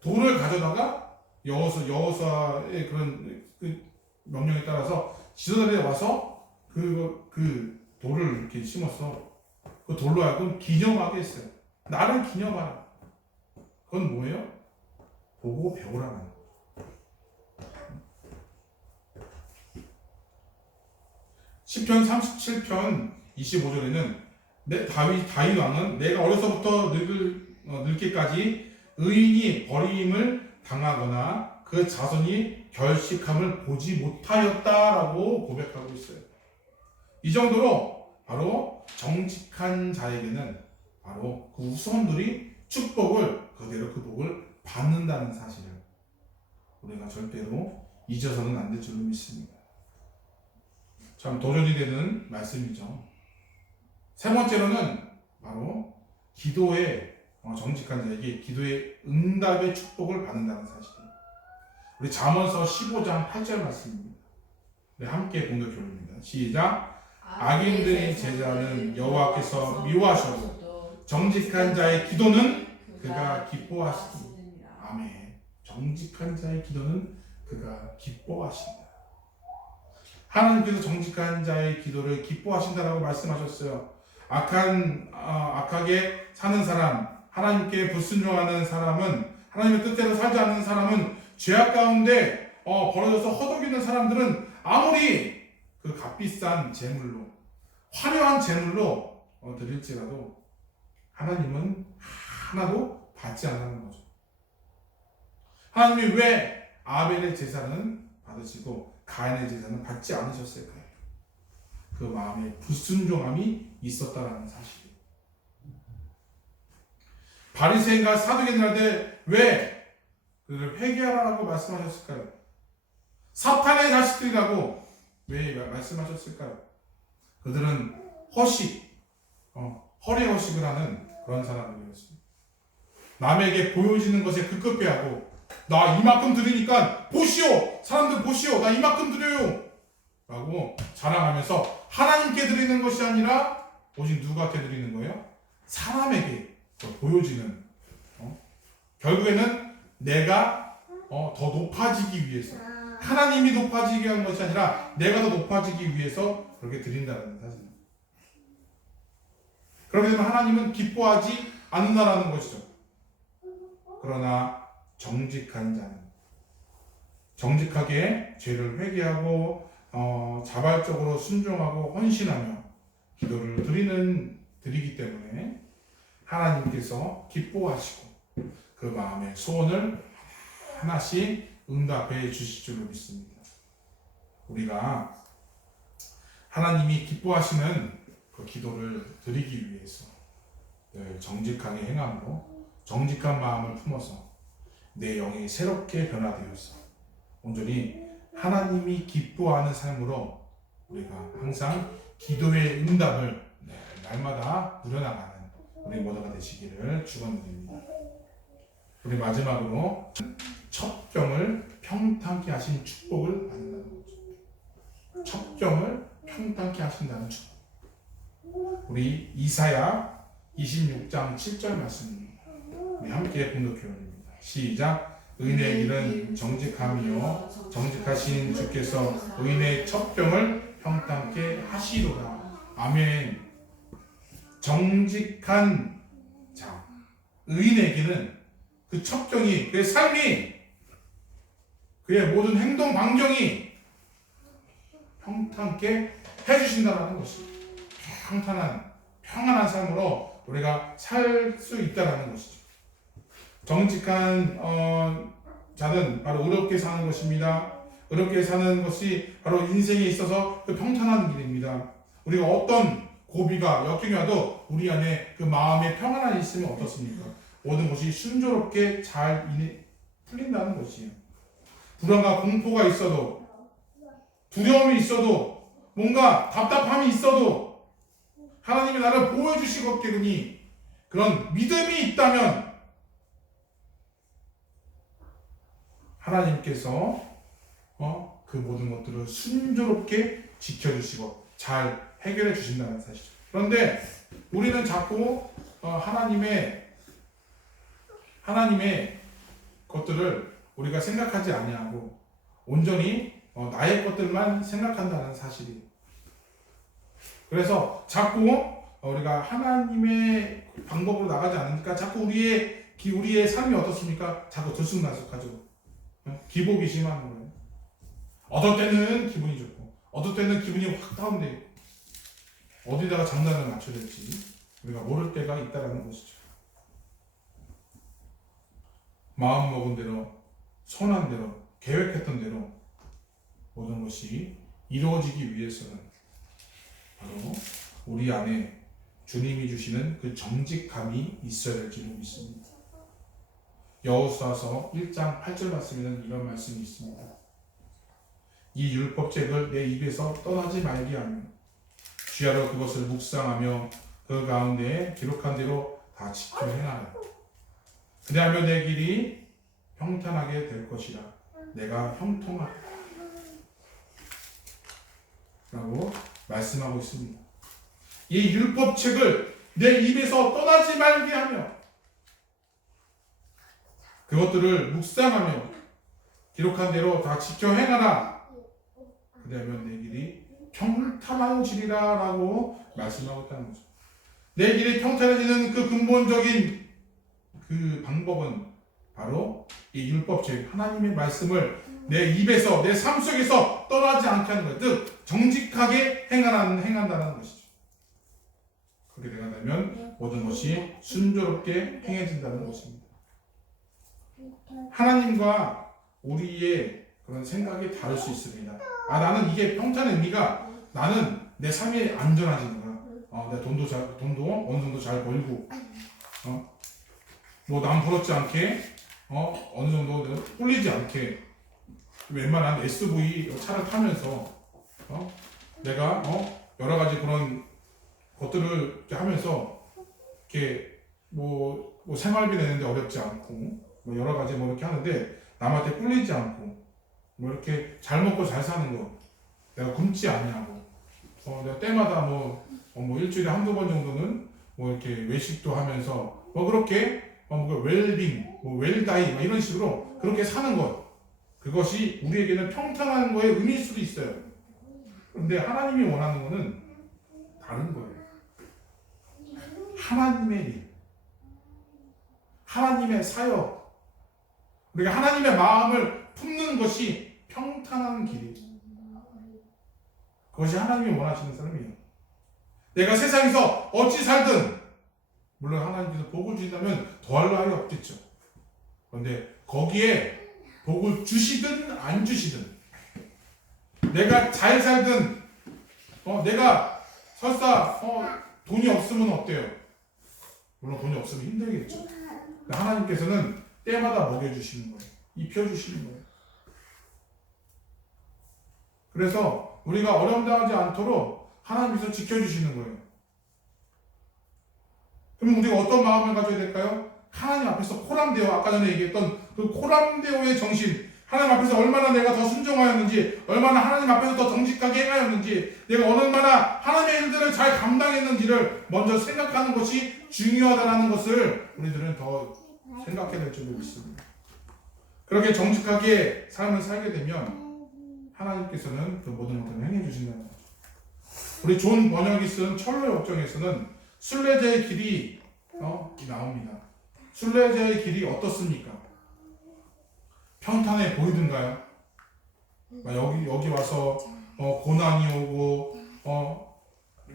돌을 가져다가 여호수아의 그런 그 명령에 따라서 지도자들이 와서 그 돌을 이렇게 심어서 그 돌로 하여금 기념하게 했어요. 나를 기념하라. 그건 뭐예요? 보고 배우라는 거예요. 시편 37편 25절에는 다윗 왕은 내가 어려서부터 늙기까지 의인이 버림을 당하거나 그 자손이 결식함을 보지 못하였다라고 고백하고 있어요. 이 정도로 바로 정직한 자에게는 바로 그 후손들이 축복을 그대로 그 복을 받는다는 사실을 우리가 절대로 잊어서는 안 될 줄로 믿습니다. 참 도전이 되는 말씀이죠. 세 번째로는 바로 기도의 정직한 자에게 기도의 응답의 축복을 받는다는 사실이에요. 우리 잠언서 15장 8절 말씀입니다. 우리 함께 공독해 올립니다. 시작. 악인들의 제자는 여호와께서 미워하셔도 정직한 자의 기도는 그가 기뻐하시니. 아멘. 정직한 자의 기도는 그가 기뻐하신다. 하나님께서 정직한 자의 기도를 기뻐하신다라고 말씀하셨어요. 악하게 사는 사람, 하나님께 불순종하는 사람은, 하나님의 뜻대로 살지 않는 사람은, 죄악 가운데 벌어져서 허덕이는 사람들은 아무리 그 값비싼 제물로, 화려한 제물로 드릴지라도 하나님은 하나도 받지 않는 거죠. 하나님이 왜 아벨의 제사는 받으시고 가인의 제사는 받지 않으셨을까요? 그 마음에 불순종함이 있었다라는 사실이에요. 바리새인과 사두개인들한테 왜 그들을 회개하라고 말씀하셨을까요? 사탄의 자식들이라고 왜 말씀하셨을까요? 그들은 허리 허식을 하는 그런 사람들이었습니다. 남에게 보여지는 것에 급급해하고 나 이만큼 드리니까 보시오! 사람들 보시오! 나 이만큼 드려요! 라고 자랑하면서 하나님께 드리는 것이 아니라 오직 누구한테 드리는 거예요? 사람에게 보여지는 결국에는 내가 더 높아지기 위해서 하나님이 높아지게 한 것이 아니라 내가 더 높아지기 위해서 그렇게 드린다는 사실입니다. 그렇게 되면 하나님은 기뻐하지 않는다라는 것이죠. 그러나 정직한 자는 정직하게 죄를 회개하고 자발적으로 순종하고 헌신하며 기도를 드리기 때문에 하나님께서 기뻐하시고 그 마음의 소원을 하나씩 응답해 주실 줄로 믿습니다. 우리가 하나님이 기뻐하시는 그 기도를 드리기 위해서 늘 정직하게 행함으로 정직한 마음을 품어서 내 영이 새롭게 변화되어서 온전히 하나님이 기뻐하는 삶으로 우리가 항상 기도의 응답을 날마다 누려나가는 우리 모두가 되시기를 축원드립니다. 우리 마지막으로 첩경을 평탄케 하신 축복을 받는다는 거죠. 첩경을 평탄케 하신다는 축복. 우리 이사야 26장 7절 말씀입니다. 우리 함께 봉독해 올립니다. 시작. 의인의 길은 정직함이요 정직하신 주께서 의인의 첩경을 평탄케 하시도다. 아멘. 정직한 자, 의인에게는 그 첩경이, 그의 삶이, 그의 모든 행동 반경이 평탄케 해주신다는 것이 평안한 삶으로 우리가 살 수 있다는 것이죠. 정직한 자는 바로 의롭게 사는 것입니다. 의롭게 사는 것이 바로 인생에 있어서 그 평탄한 길입니다. 우리가 어떤 고비가 역경이 와도 우리 안에 그 마음의 평안함이 있으면 어떻습니까? 모든 것이 순조롭게 잘 풀린다는 것이에요. 불안과 공포가 있어도 두려움이 있어도 뭔가 답답함이 있어도 하나님이 나를 보호해 주시겠거니 그런 믿음이 있다면 하나님께서 그 모든 것들을 순조롭게 지켜주시고 잘 해결해 주신다는 사실이죠. 그런데 우리는 자꾸 하나님의 것들을 우리가 생각하지 아니하고 온전히 나의 것들만 생각한다는 사실이에요. 그래서 자꾸 우리가 하나님의 방법으로 나가지 않으니까 자꾸 우리의 삶이 어떻습니까? 자꾸 들쑥날쑥하죠. 기복이 심한 거예요. 어떨 때는 기분이 좋고 어떨 때는 기분이 확 다운되고 어디다가 장단을 맞춰야 될지 우리가 모를 때가 있다는 것이죠. 마음먹은 대로 선한 대로 계획했던 대로 모든 것이 이루어지기 위해서는 바로 우리 안에 주님이 주시는 그 정직함이 있어야 될 줄 믿습니다. 여호수아서 1장 8절 말씀에는 이런 말씀이 있습니다. 이 율법책을 내 입에서 떠나지 말게 하며 주야로 그것을 묵상하며 그 가운데에 기록한 대로 다 지켜 행하라. 그리하면 내 길이 평탄하게 될 것이라. 내가 형통하리라. 라고 말씀하고 있습니다. 이 율법책을 내 입에서 떠나지 말게 하며 그것들을 묵상하며 기록한 대로 다 지켜 행하라. 그러면 내 길이 평탄해지리라 라고 말씀하고 있다는 거죠. 내 길이 평탄해지는 그 근본적인 그 방법은 바로 이 율법책 하나님의 말씀을 내 입에서 내 삶 속에서 떠나지 않게 하는 거예요. 즉 정직하게 행한다는 것이죠. 그렇게 되면 모든 것이 순조롭게 행해진다는 것입니다. 하나님과 우리의 그런 생각이 다를 수 있습니다. 나는 이게 평탄의 의미가 나는 내 삶이 안전해지는 거야. 내 돈도 어느 정도 잘 벌고, 뭐 남 부럽지 않게, 어느 정도 꿀리지 않게, 웬만한 SUV 차를 타면서, 내가 여러 가지 그런 것들을 이렇게 하면서 이렇게 뭐 생활비 내는데 어렵지 않고 뭐 여러 가지 뭐 이렇게 하는데 남한테 꿀리지 않고 뭐 이렇게 잘 먹고 잘 사는 거 내가 굶지 아니하고 내가 때마다 뭐 일주일에 한두 번 정도는 뭐 이렇게 외식도 하면서 뭐 그렇게 웰빙, 뭐 웰다이 이런 식으로 그렇게 사는 것 그것이 우리에게는 평탄한 거의 의미일 수도 있어요. 그런데 하나님이 원하는 거는 다른 거예요. 하나님의 일, 하나님의 사역, 우리가 하나님의 마음을 품는 것이 평탄한 길이에요. 그것이 하나님이 원하시는 사람이에요. 내가 세상에서 어찌 살든 물론 하나님께서 복을 주신다면 더할 나위 없겠죠. 그런데 거기에 복을 주시든 안 주시든 내가 잘 살든 내가 설사 돈이 없으면 어때요? 물론 돈이 없으면 힘들겠죠. 하나님께서는 때마다 먹여주시는 거예요. 입혀주시는 거예요. 그래서 우리가 어려움 당하지 않도록 하나님께서 지켜주시는 거예요. 그럼 우리가 어떤 마음을 가져야 될까요? 하나님 앞에서 코람데오, 아까 전에 얘기했던 그 코람데오의 정신, 하나님 앞에서 얼마나 내가 더 순종하였는지, 얼마나 하나님 앞에서 더 정직하게 행하였는지, 내가 얼마나 하나님의 일들을 잘 감당했는지를 먼저 생각하는 것이 중요하다는 것을 우리들은 더 생각해야 될 줄로 믿습니다. 그렇게 정직하게 삶을 살게 되면 하나님께서는 그 모든 것들을 행해 주신다는 거죠. 우리 존 번역이 쓴 철로의 업정에서는 순례자의 길이 나옵니다. 순례자의 길이 어떻습니까? 평탄해 보이던가요? 여기 와서 고난이 오고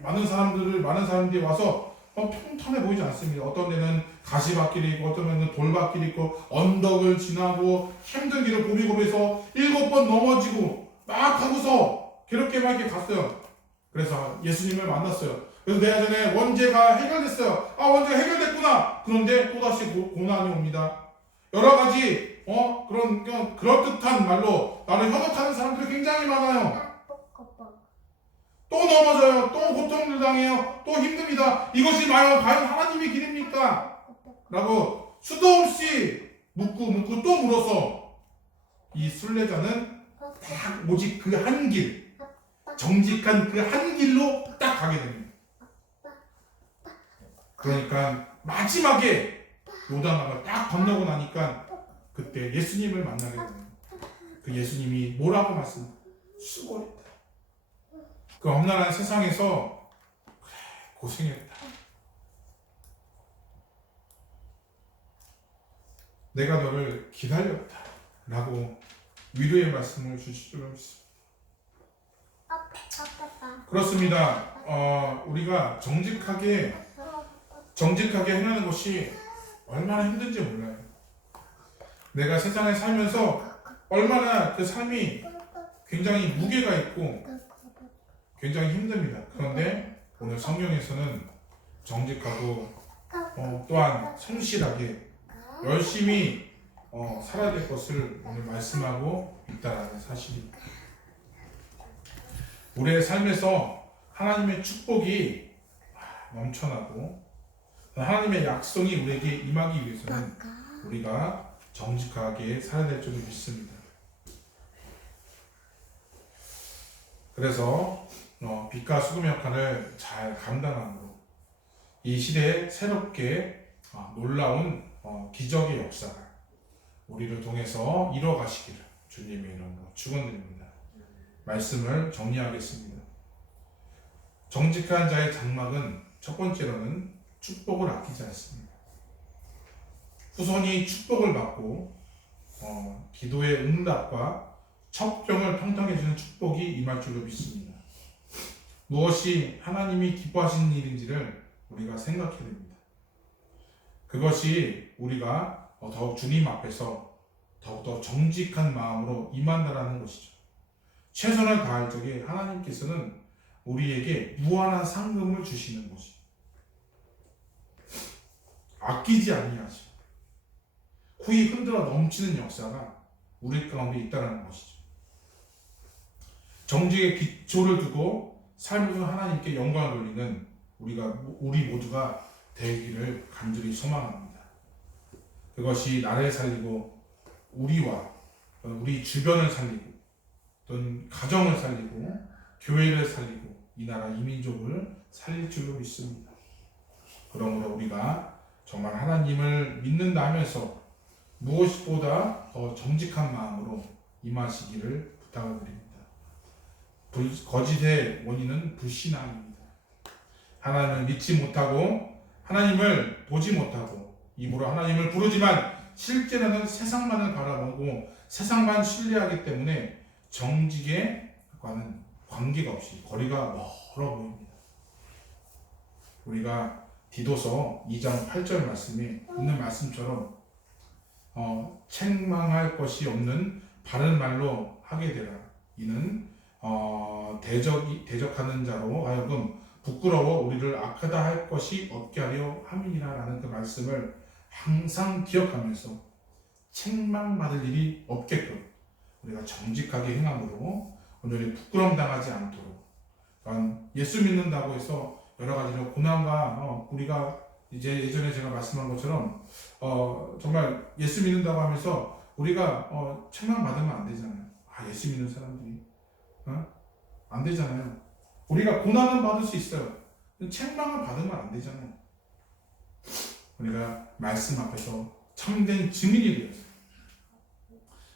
많은 사람들이 와서 평탄해 보이지 않습니다. 어떤 데는 가시밭길이 있고 어떤 데는 돌밭길이 있고 언덕을 지나고 힘든 길을 고비고비해서 7번 넘어지고 막 하고서 그렇게 막 이렇게 갔어요. 그래서 예수님을 만났어요. 그래서 내가 전에 원죄가 해결됐어요. 원죄가 해결됐구나. 그런데 또다시 고난이 옵니다. 여러 가지 그런 그럴듯한 말로 나를 협박하는 사람들이 굉장히 많아요. 또 넘어져요. 또 고통을 당해요. 또 힘듭니다. 이것이 과연 하나님의 길입니까? 라고 수도 없이 묻고 또 물어서 이 순례자는 딱 오직 그 한 길, 정직한 그 한 길로 딱 가게 됩니다. 그러니까 마지막에 요단강을 딱 건너고 나니까 그때 예수님을 만나게 됩니다. 그 예수님이 뭐라고 말씀해요? 수고했다. 그 험난한 세상에서 그래, 고생했다. 내가 너를 기다렸다. 라고 위로의 말씀을 주실 줄 믿습니다. 그렇습니다. 우리가 정직하게 행하는 것이 얼마나 힘든지 몰라요. 내가 세상에 살면서 얼마나 그 삶이 굉장히 무게가 있고 굉장히 힘듭니다. 그런데 오늘 성경에서는 정직하고 또한 성실하게 열심히 살아야 될 것을 오늘 말씀하고 있다는 사실입니다. 우리의 삶에서 하나님의 축복이 넘쳐나고 하나님의 약속이 우리에게 임하기 위해서는 우리가 정직하게 살아야 될 줄을 믿습니다. 그래서 빛과 수금의 역할을 잘 감당함으로 이 시대에 새롭게 놀라운 기적의 역사가 우리를 통해서 이뤄가시기를 주님의 이름으로 축원드립니다. 말씀을 정리하겠습니다. 정직한 자의 장막은 첫 번째로는 축복을 아끼지 않습니다. 후손이 축복을 받고 기도의 응답과 첩경을 평통해주는 축복이 임할 줄로 믿습니다. 무엇이 하나님이 기뻐하시는 일인지를 우리가 생각해야 됩니다. 그것이 우리가 더욱 주님 앞에서 더욱더 정직한 마음으로 임한다라는 것이죠. 최선을 다할 적에 하나님께서는 우리에게 무한한 상금을 주시는 것이죠. 아끼지 아니하시고 후이 흔들어 넘치는 역사가 우리 가운데 있다는 것이죠. 정직의 기초를 두고 삶에서 하나님께 영광을 돌리는 우리 모두가 되기를 간절히 소망합니다. 그것이 나를 살리고 우리와 우리 주변을 살리고 또는 가정을 살리고 교회를 살리고 이 나라 이민족을 살릴 줄로 믿습니다. 그러므로 우리가 정말 하나님을 믿는다면서 무엇보다 더 정직한 마음으로 임하시기를 부탁을 드립니다. 거짓의 원인은 불신앙입니다. 하나님을 믿지 못하고 하나님을 보지 못하고 입으로 하나님을 부르지만 실제로는 세상만을 바라보고 세상만 신뢰하기 때문에 정직에과는 관계가 없이 거리가 멀어 보입니다. 우리가 디도서 2장 8절 말씀에 있는 말씀처럼 책망할 것이 없는 바른 말로 하게 되라. 이는 대적하는 자로 하여금 부끄러워 우리를 악하다 할 것이 없게 하려 함이니라 라는 그 말씀을 항상 기억하면서 책망받을 일이 없게끔 우리가 정직하게 행함으로 온전히 부끄러움 당하지 않도록 예수 믿는다고 해서 여러 가지로 고난과 우리가 이제 예전에 제가 말씀한 것처럼 정말 예수 믿는다고 하면서 우리가 책망받으면 안 되잖아요. 예수 믿는 사람들이 안 되잖아요. 우리가 고난은 받을 수 있어요. 책망을 받으면 안 되잖아요. 우리가 말씀 앞에서 참된 증인이 되었어요.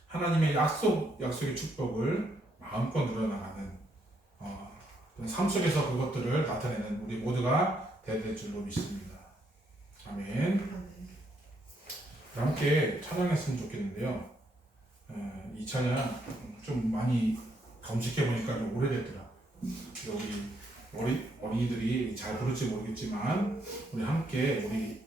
하나님의 약속의 축복을 마음껏 누려나가는 삶 속에서 그것들을 나타내는 우리 모두가 되어야 줄로 믿습니다. 아멘. 함께 찬양했으면 좋겠는데요. 이 찬양 좀 많이 검색해 보니까 좀 오래됐더라. 우리 어린이들이 잘 부를지 모르겠지만 우리 함께 우리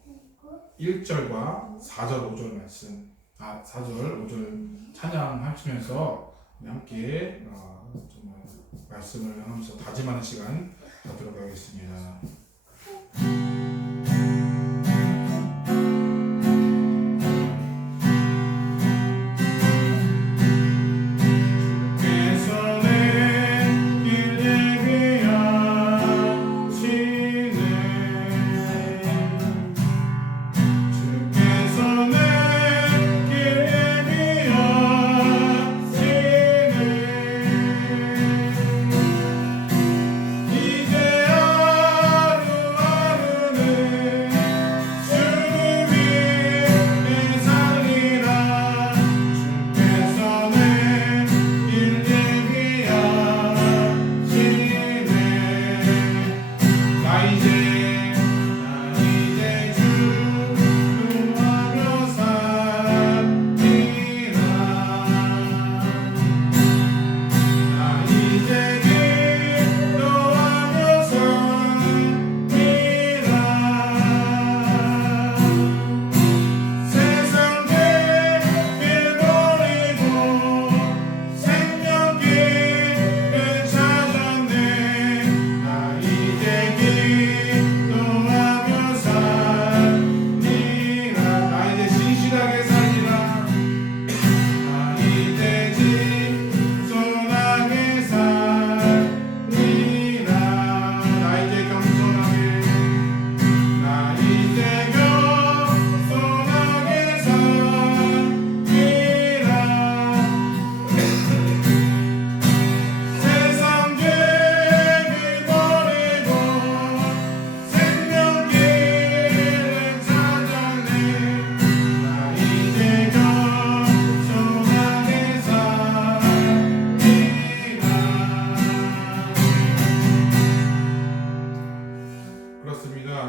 1절과 4절 5절 말씀 4절 5절 찬양하시면서 우리 함께 정말 말씀을 하면서 다짐하는 시간 갖도록 하겠습니다.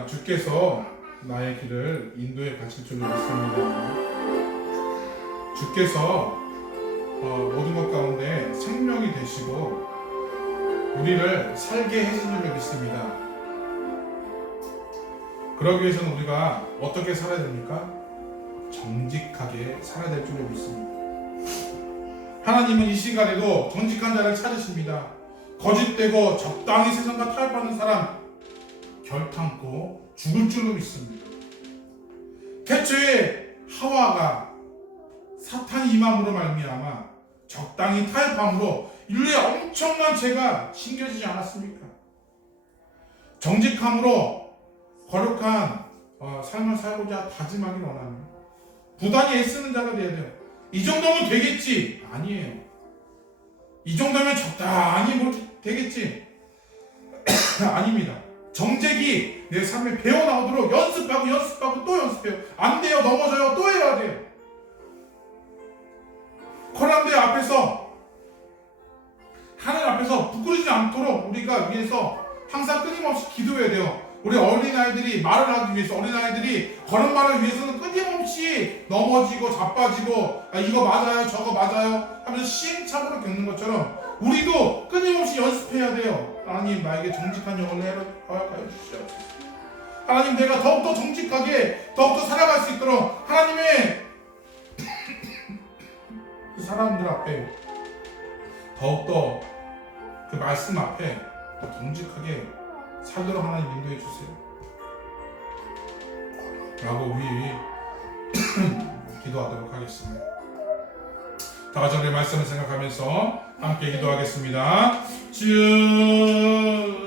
주께서 나의 길을 인도해 가실 줄로 믿습니다. 주께서 모든 것 가운데 생명이 되시고 우리를 살게 해줄 줄로 믿습니다. 그러기 위해서는 우리가 어떻게 살아야 됩니까? 정직하게 살아야 될 줄로 믿습니다. 하나님은 이 시간에도 정직한 자를 찾으십니다. 거짓되고 적당히 세상과 타협하는 사람 결탄코 죽을 줄로 믿습니다. 태초에 하와가 사탄이 임함으로 말미암아 적당히 타협함으로 인류의 엄청난 죄가 심겨지지 않았습니까? 정직함으로 거룩한 삶을 살고자 다짐하기 원합니다. 부단히 애쓰는 자가 돼야 돼요. 이 정도면 되겠지? 아니에요. 이 정도면 적당히 그렇게 되겠지? 아닙니다. 정직이 내 삶에 배어나오도록 연습하고 또 연습해요. 안 돼요. 넘어져요. 또 해야 돼요. 고난대 앞에서, 하늘 앞에서 부끄러지지 않도록 우리가 위해서 항상 끊임없이 기도해야 돼요. 우리 어린아이들이 말을 하기 위해서, 어린아이들이 걸음마를 위해서는 끊임없이 넘어지고 자빠지고 이거 맞아요 저거 맞아요 하면서 시행착오를 겪는 것처럼 우리도 끊임없이 연습해야 돼요. 하나님 나에게 정직한 영혼을 허락하여 주시옵소서. 하나님 내가 더욱더 정직하게 더욱더 살아갈 수 있도록 하나님의 그 사람들 앞에 더욱더 그 말씀 앞에 더 정직하게 살도록 하나님 인도해 주세요 라고 우리 기도하도록 하겠습니다. 다 같이 우리 말씀을 생각하면서 함께 기도하겠습니다. 주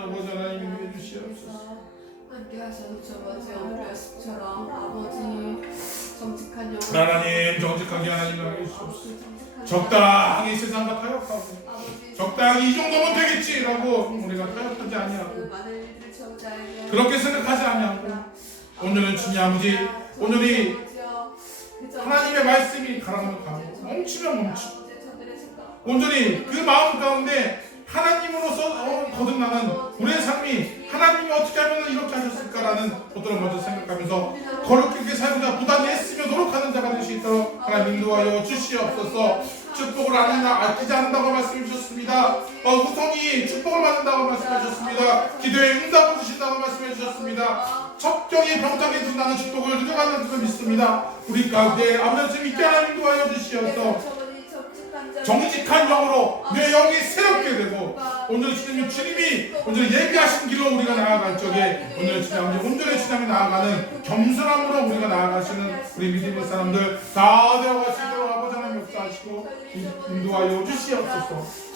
아버지 하나님 인도해 주시옵소서. 함께 하셔서 저번에 오늘 말씀처럼 아버지 정직한 영혼 하나님 정직하게 하나님 하게 주옵소서. 적당히 세상과 타협하고 적당히 이 정도면 되겠지라고 우리가 타협하지 아니하고 그렇게 생각하지 아니하고 오늘은 주님 아버지 오늘이 하나님의 말씀이 가라면 가고 멈추면 멈추고 온전히 그 마음 가운데 하나님으로서 거듭나는 우리의 삶이 하나님이 어떻게 하면 이렇게 하셨을까라는 것들을 먼저 생각하면서 거룩하게 살고자 부단히 애쓰며 노력하는 자가 될 수 있도록 하나님 인도하여 주시옵소서. 축복을 아끼지 않는다고 말씀해 주셨습니다. 후손이 축복을 받는다고 말씀해 주셨습니다. 기도에 응답을 주신다고 말씀해 주셨습니다. 첩경이 병탁해 준다는 축복을 누려가는 줄 믿습니다. 우리 가운데 아버지 있게 하나님 인도하여 주시옵소서. 정직한 영으로 내 영이 새롭게 되고 오늘 주님이 오늘 예비하신 길로 우리가 나아갈 적에 오늘 주님 온전히 주님이 나아가는 겸손함으로 우리가 나아가시는 우리 믿음의 사람들 다 되어갈 수 있도록 아버지 하나님 역사하시고 인도하여 주시옵소서.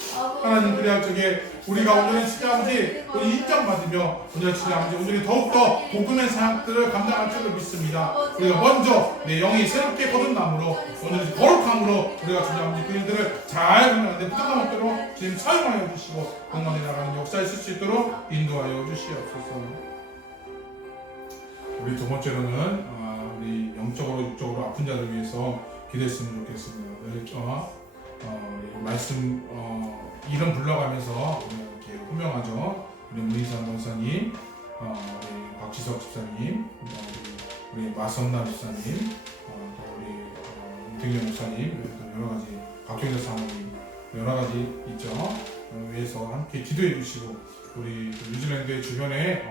하나님 그래야 적에 우리가 오늘의 주님 아버지 우리 인정받으며 오늘의 주님 아버지 오늘이 더욱더 복음의 사역들을 감당할 줄을 믿습니다. 우리가 먼저 내 영이 새롭게 거듭남으로 오늘 거룩함으로 우리가 주님 아버지 그 일들을 잘 하는데 부족함 없도록 주님 사용하여 주시고 공간에 나가는 역사에 쓸 수 있도록 인도하여 주시옵소서. 우리 두 번째로는 우리 영적으로 육적으로 아픈 자들 위해서 기도했으면 좋겠습니다. 말씀 이름 불러가면서 이렇게 호명하죠. 우리 문희상 권사님, 우리 곽지석 집사님, 우리 마선나 집사님, 또 우리 임택영 목사님, 또 여러 가지 박경재 사모님 여러 가지 있죠. 위해서 함께 기도해 주시고 우리 뉴질랜드의 주변에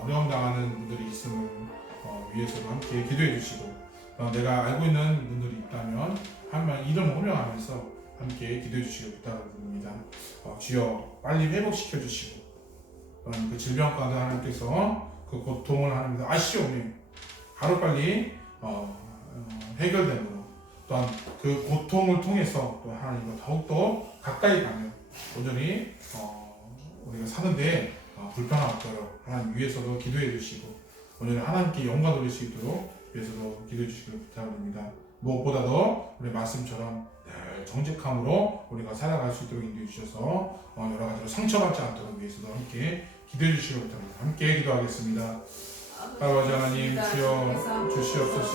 어려움 당하는 분들이 있음을 위해서도 함께 기도해 주시고 내가 알고 있는 분들이 있다면 한번 이름 호명하면서 함께 기도해 주시길 부탁드립니다. 주여 빨리 회복시켜 주시고 그 질병 가운데 하나님께서 그 고통을 하나님 아시오니 하루빨리 해결됨으로 또한 그 고통을 통해서 또 하나님과 더욱더 가까이 가면 온전히 우리가 사는데 불편함 없도록 하나님 위해서도 기도해 주시고 오늘 하나님께 영광 돌릴 수 있도록 위해서도 기도해 주시길 부탁드립니다. 무엇보다도 우리 말씀처럼 정직함으로 우리가 살아갈 수 있도록 인도해 주셔서 여러 가지로 상처받지 않도록 위해서도 함께 기도해 주시길 부탁드립니다. 함께 기도하겠습니다. 아버지 하나님 주여 주시옵소서.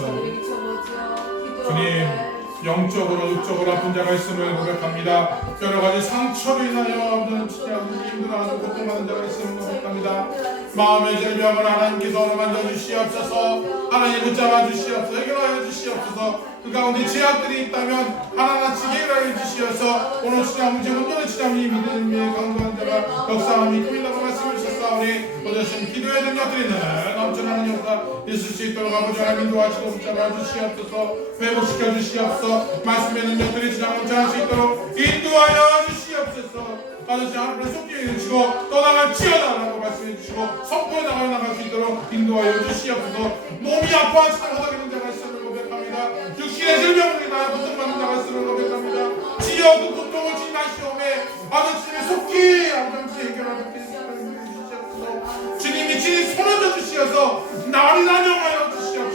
주님 영적으로 육적으로 아픈 자가 있음을 고백합니다. 여러 가지 상처로 인하여 힘들어하고 고통받는 자가 있음을 고백합니다. 마음의 질병을 하나님께서 만져 주시옵소서. 하나님 붙잡아 주시옵소서. 해결하여 주시옵소서. 그 가운데 제약들이 있다면 하나같이 해결하여 주시어서 오늘 주님 아버지 온전히 주님 믿음의 강구한 자가 역사함이 꿈이라고 말씀해 주셨사오니 오늘 주님 기도의 능력들이 늘 넘쳐나는 역사 있을 수 있도록 아버지 하나님 인도하시고 붙잡아 주시옵소서. 회복시켜 주시옵소서. 말씀의 능력들이 주님 넘쳐날 수 있도록 인도하여 주시옵소서. 아버지 하나님을 속기에 주시고 떠나갈 지어다라고 말씀해 주시고 선포해 나갈 수 있도록 인도하여 주시옵소서. 몸이 아파하시는 허덕이 있는 자가 있음을 고백합니다. 육신의 질병으로 인하여 고통받는 자가 있음을 고백합니다. 지어 그 고통을 지나시오매 아버지님이 속기 아버지 해결하게 주시옵소서. 주님이 친히 손을 져 주시어서 나를 안녕하여 주시옵소서.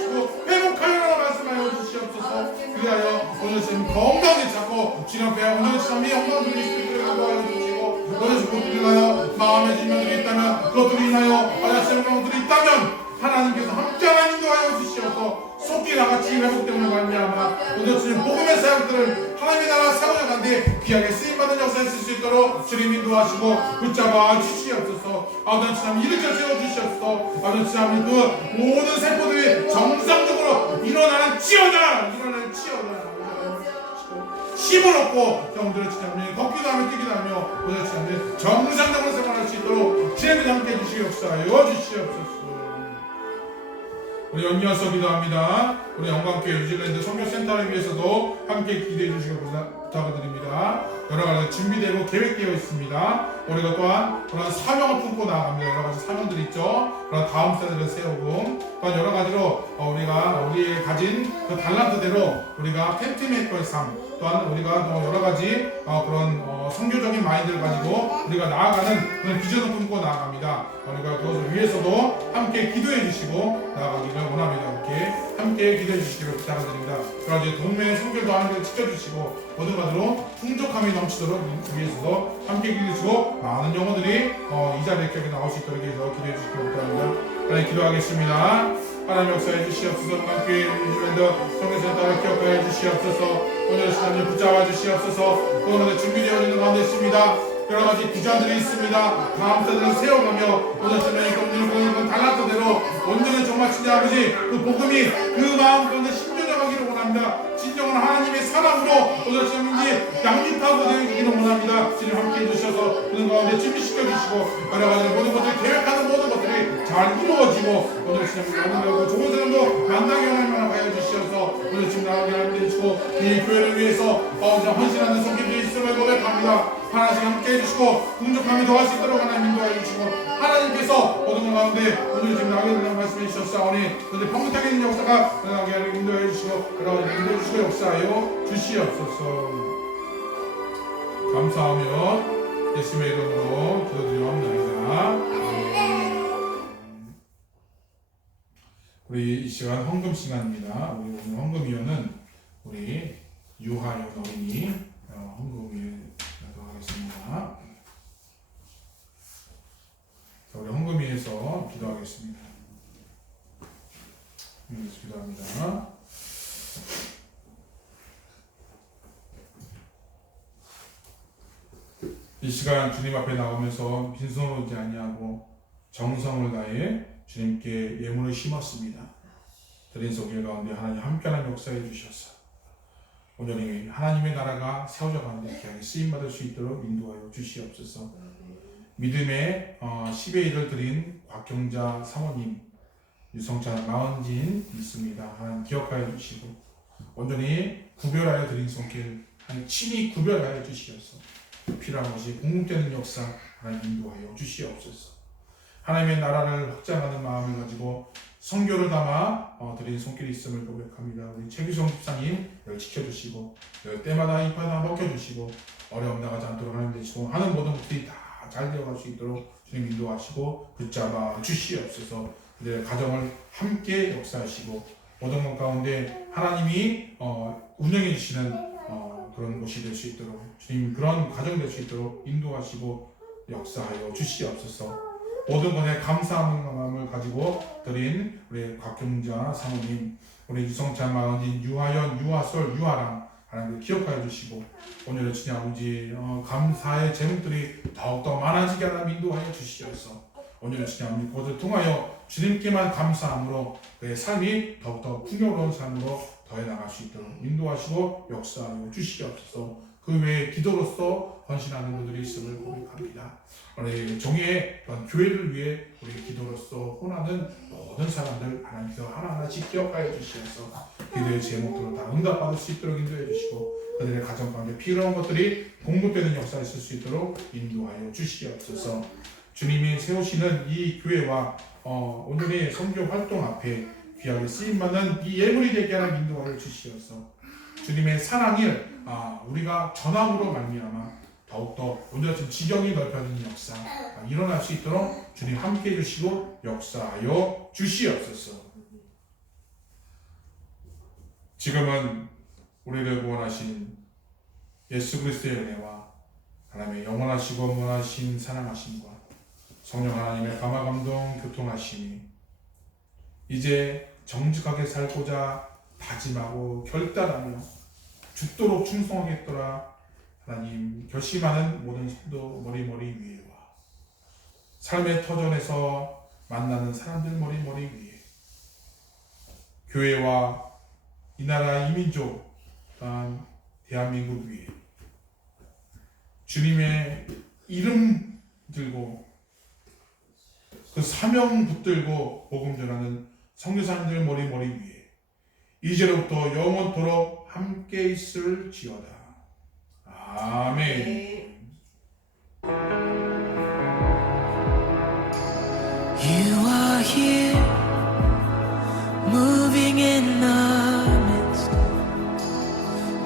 그것들로 인하여 아야스의 것들이 있다면 하나님께서 함께하는 인도하여 주시어서 속기가 같이 회복됨으로 말미암아 오늘 주님 복음의 사역들을 하나님의 나라 세워져 간데 귀하게 쓰임받은 역사에 쓸 수 있도록 주님 인도하시고 붙잡아 주시옵소서. 아버지 참 일으켜 세워주시옵소서. 아버지 참 그 모든 세포들이 정상적으로 일어나는 치어다 힘을 얻고 정들을 지나며 걷기도 하며 뛰기도 하며 오늘 참 정상적으로 생활할 수 있도록 주님이 함께 해주시기 역사하여 주시옵소서. 우리 연이어서 기도합니다. 우리 영광교회 뉴질랜드 선교센터를 위해서도 함께 기도해 주시기 부탁드립니다. 여러 가지 준비되고 계획되어 있습니다. 우리가 또한 그런 사명을 품고 나아갑니다. 여러 가지 사명들이 있죠. 그런 다음 세대를 세우고 또한 여러 가지로 우리가 우리의 가진 그 달란트대로 우리가 텐트메이커의 삶 또한 우리가 또 여러 가지 그런 선교적인 마인드를 가지고 우리가 나아가는 그런 비전을 품고 나아갑니다. 우리가 그것을 위해서도 함께 기도해 주시고 나아가기를 원합니다. 이렇게 함께 기도해 주시기를 부탁드립니다. 그리고 동맹 선교도 하나님께 지켜주시고 모든 가지로 풍족함이 넘치도록 위해서도 함께 기도해 주시고 많은 영혼들이 이 자리에 기억에 나올 수 있도록 해서 기도해 주시기 부탁드립니다. 하나님 기도하겠습니다. 하나님 역사해 주시옵소서. 함께 뉴질랜드 선교센터를 기억하여 주시옵소서. 오늘 시간을 붙잡아 주시옵소서. 오늘 준비되어 있는 가운데 있습니다. 여러 가지 비전들이 있습니다. 다음 세대를 세워가며 오늘 저녁에 공들을 보이는 달란트대로 오늘은 정말 진짜 아버지 그 복음이 그 마음 가운데 심겨져가기를 원합니다. 진정한 하나님의 사랑으로 오늘 지금인지 양립하고 되기를 원합니다. 주님 함께 해주셔서 오늘 가운데 준비시켜 주시고 여러 가지 모든 것들 계획하는 모든 것들이 잘 이루어지고 오늘 지금 오늘 좋은 사람도 만나게 하여 주시어서 오늘 지금 나가게 하여 주시고 이 교회를 위해서 헌신하는 성도들이 있음을 고백합니다. 하나님 함께 해주시고 풍족함이 더할 수 있도록 하나님 인도해 주시고 하나님께서 어둠 가운데 오늘 지금 나가게 되는 말씀해 주셨사오니 오늘 평탄하게 있는 역사가 나가게 인도해 주시고 여러 가지 인도해 주시고 역사하여 주시옵소서. 감사하며 예수님의 이름으로 기도드리옵나이다. 우리 이 시간 헌금 시간입니다. 우리 오늘 헌금위원은 우리 유하연 어린이 헌금위원 하겠습니다. 자, 우리 헌금위에서 기도하겠습니다. 기도합니다. 이 시간 주님 앞에 나오면서 빈손으로 오지 아니하고 정성을 다해 주님께 예물을 심었습니다. 드린 손길 가운데 하나님 함께하는 역사해 주셔서 오늘이 하나님의 나라가 세워져 가는데 귀하게 쓰임받을 수 있도록 인도하여 주시옵소서. 믿음의 10의 1을 드린 곽경자 사모님, 유성찬 마은진 있습니다. 하나님 기억하여 주시고 온전히 구별하여 드린 손길 하나님 친히 구별하여 주시옵소서. 필요한 것이 공급되는 역사 하나님 인도하여 주시옵소서. 하나님의 나라를 확장하는 마음을 가지고 선교를 담아 드린 손길이 있음을 고백합니다. 우리 최규성 집사님 지켜주시고 때마다 이파다 먹혀주시고 어려움 나가지 않도록 하나님 되시고 하는 모든 것들이 다 잘 되어갈 수 있도록 주님 인도하시고 붙잡아 주시옵소서. 그들의 가정을 함께 역사하시고 모든 것 가운데 하나님이 운영해 주시는 그런 곳이 될 수 있도록 주님 그런 가정 될 수 있도록 인도하시고 역사하여 주시옵소서. 모든 것에 감사하는 마음을 가지고 드린 우리 곽경자 사모님, 우리 유성찬 마은진, 유하연, 유하솔, 유하랑 하나님을 기억하여 주시고 오늘의 주님 아버지 감사의 제목들이 더욱더 많아지게 하나님 인도하여 주시옵소서. 오늘의 주님 아버지 그것을 통하여 주님께만 감사함으로 그의 삶이 더욱더 풍요로운 삶으로 더해 나갈 수 있도록 인도하시고 역사하여 주시옵소서. 그 외에 기도로서 헌신하는 분들이 있음을 고백합니다. 우리 종의 교회를 위해 우리 기도로서 혼하는 모든 사람들 하나님께서 하나하나씩 기억하여 주시옵소서. 기도의 제목들로 다 응답받을 수 있도록 인도해 주시고 그들의 가정 가운데 필요한 것들이 공급되는 역사에 있을 수 있도록 인도하여 주시옵소서. 주님이 세우시는 이 교회와 오늘의 선교 활동 앞에 귀하게 쓰임받는 이 예물이 되게 하는 인도하여 주시옵소서. 주님의 사랑을 우리가 전함으로 말미암아 더욱더 오늘 같은 지경이 넓혀지는 역사 일어날 수 있도록 주님 함께 해주시고 역사하여 주시옵소서. 지금은 우리를 구원하신 예수 그리스도의 은혜와 하나님의 영원하시고 무한하신 사랑하심과 성령 하나님의 감화감동 교통하심이 이제 정직하게 살고자 다짐하고 결단하며 죽도록 충성하겠더라. 하나님 결심하는 모든 성도 머리머리 위에와 삶의 터전에서 만나는 사람들 머리머리 위에 교회와 이 나라 이민족 또한 대한민국 위에 주님의 이름 들고 그 사명 붙들고 복음 전하는 선교사님들 머리머리 위에 이제로부터 영원토록 함께 있을지어다. 아멘. 네. You are here, moving in our midst.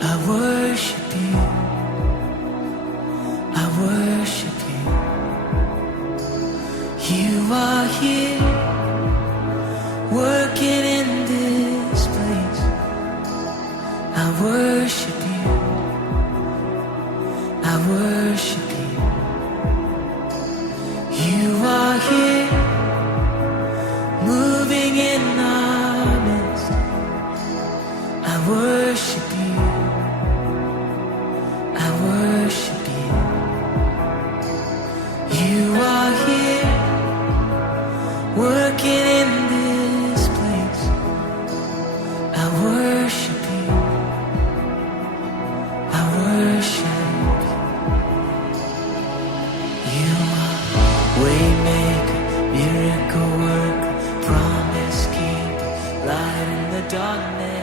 I worship you. I worship you. You are here, working in this place. I worship you. I worship you. You are here, moving in our midst. I worship you. I worship you. You are here, working in this place. I worship you. I worship you. You are waymaker, miracle worker, promise keeper, light in the darkness.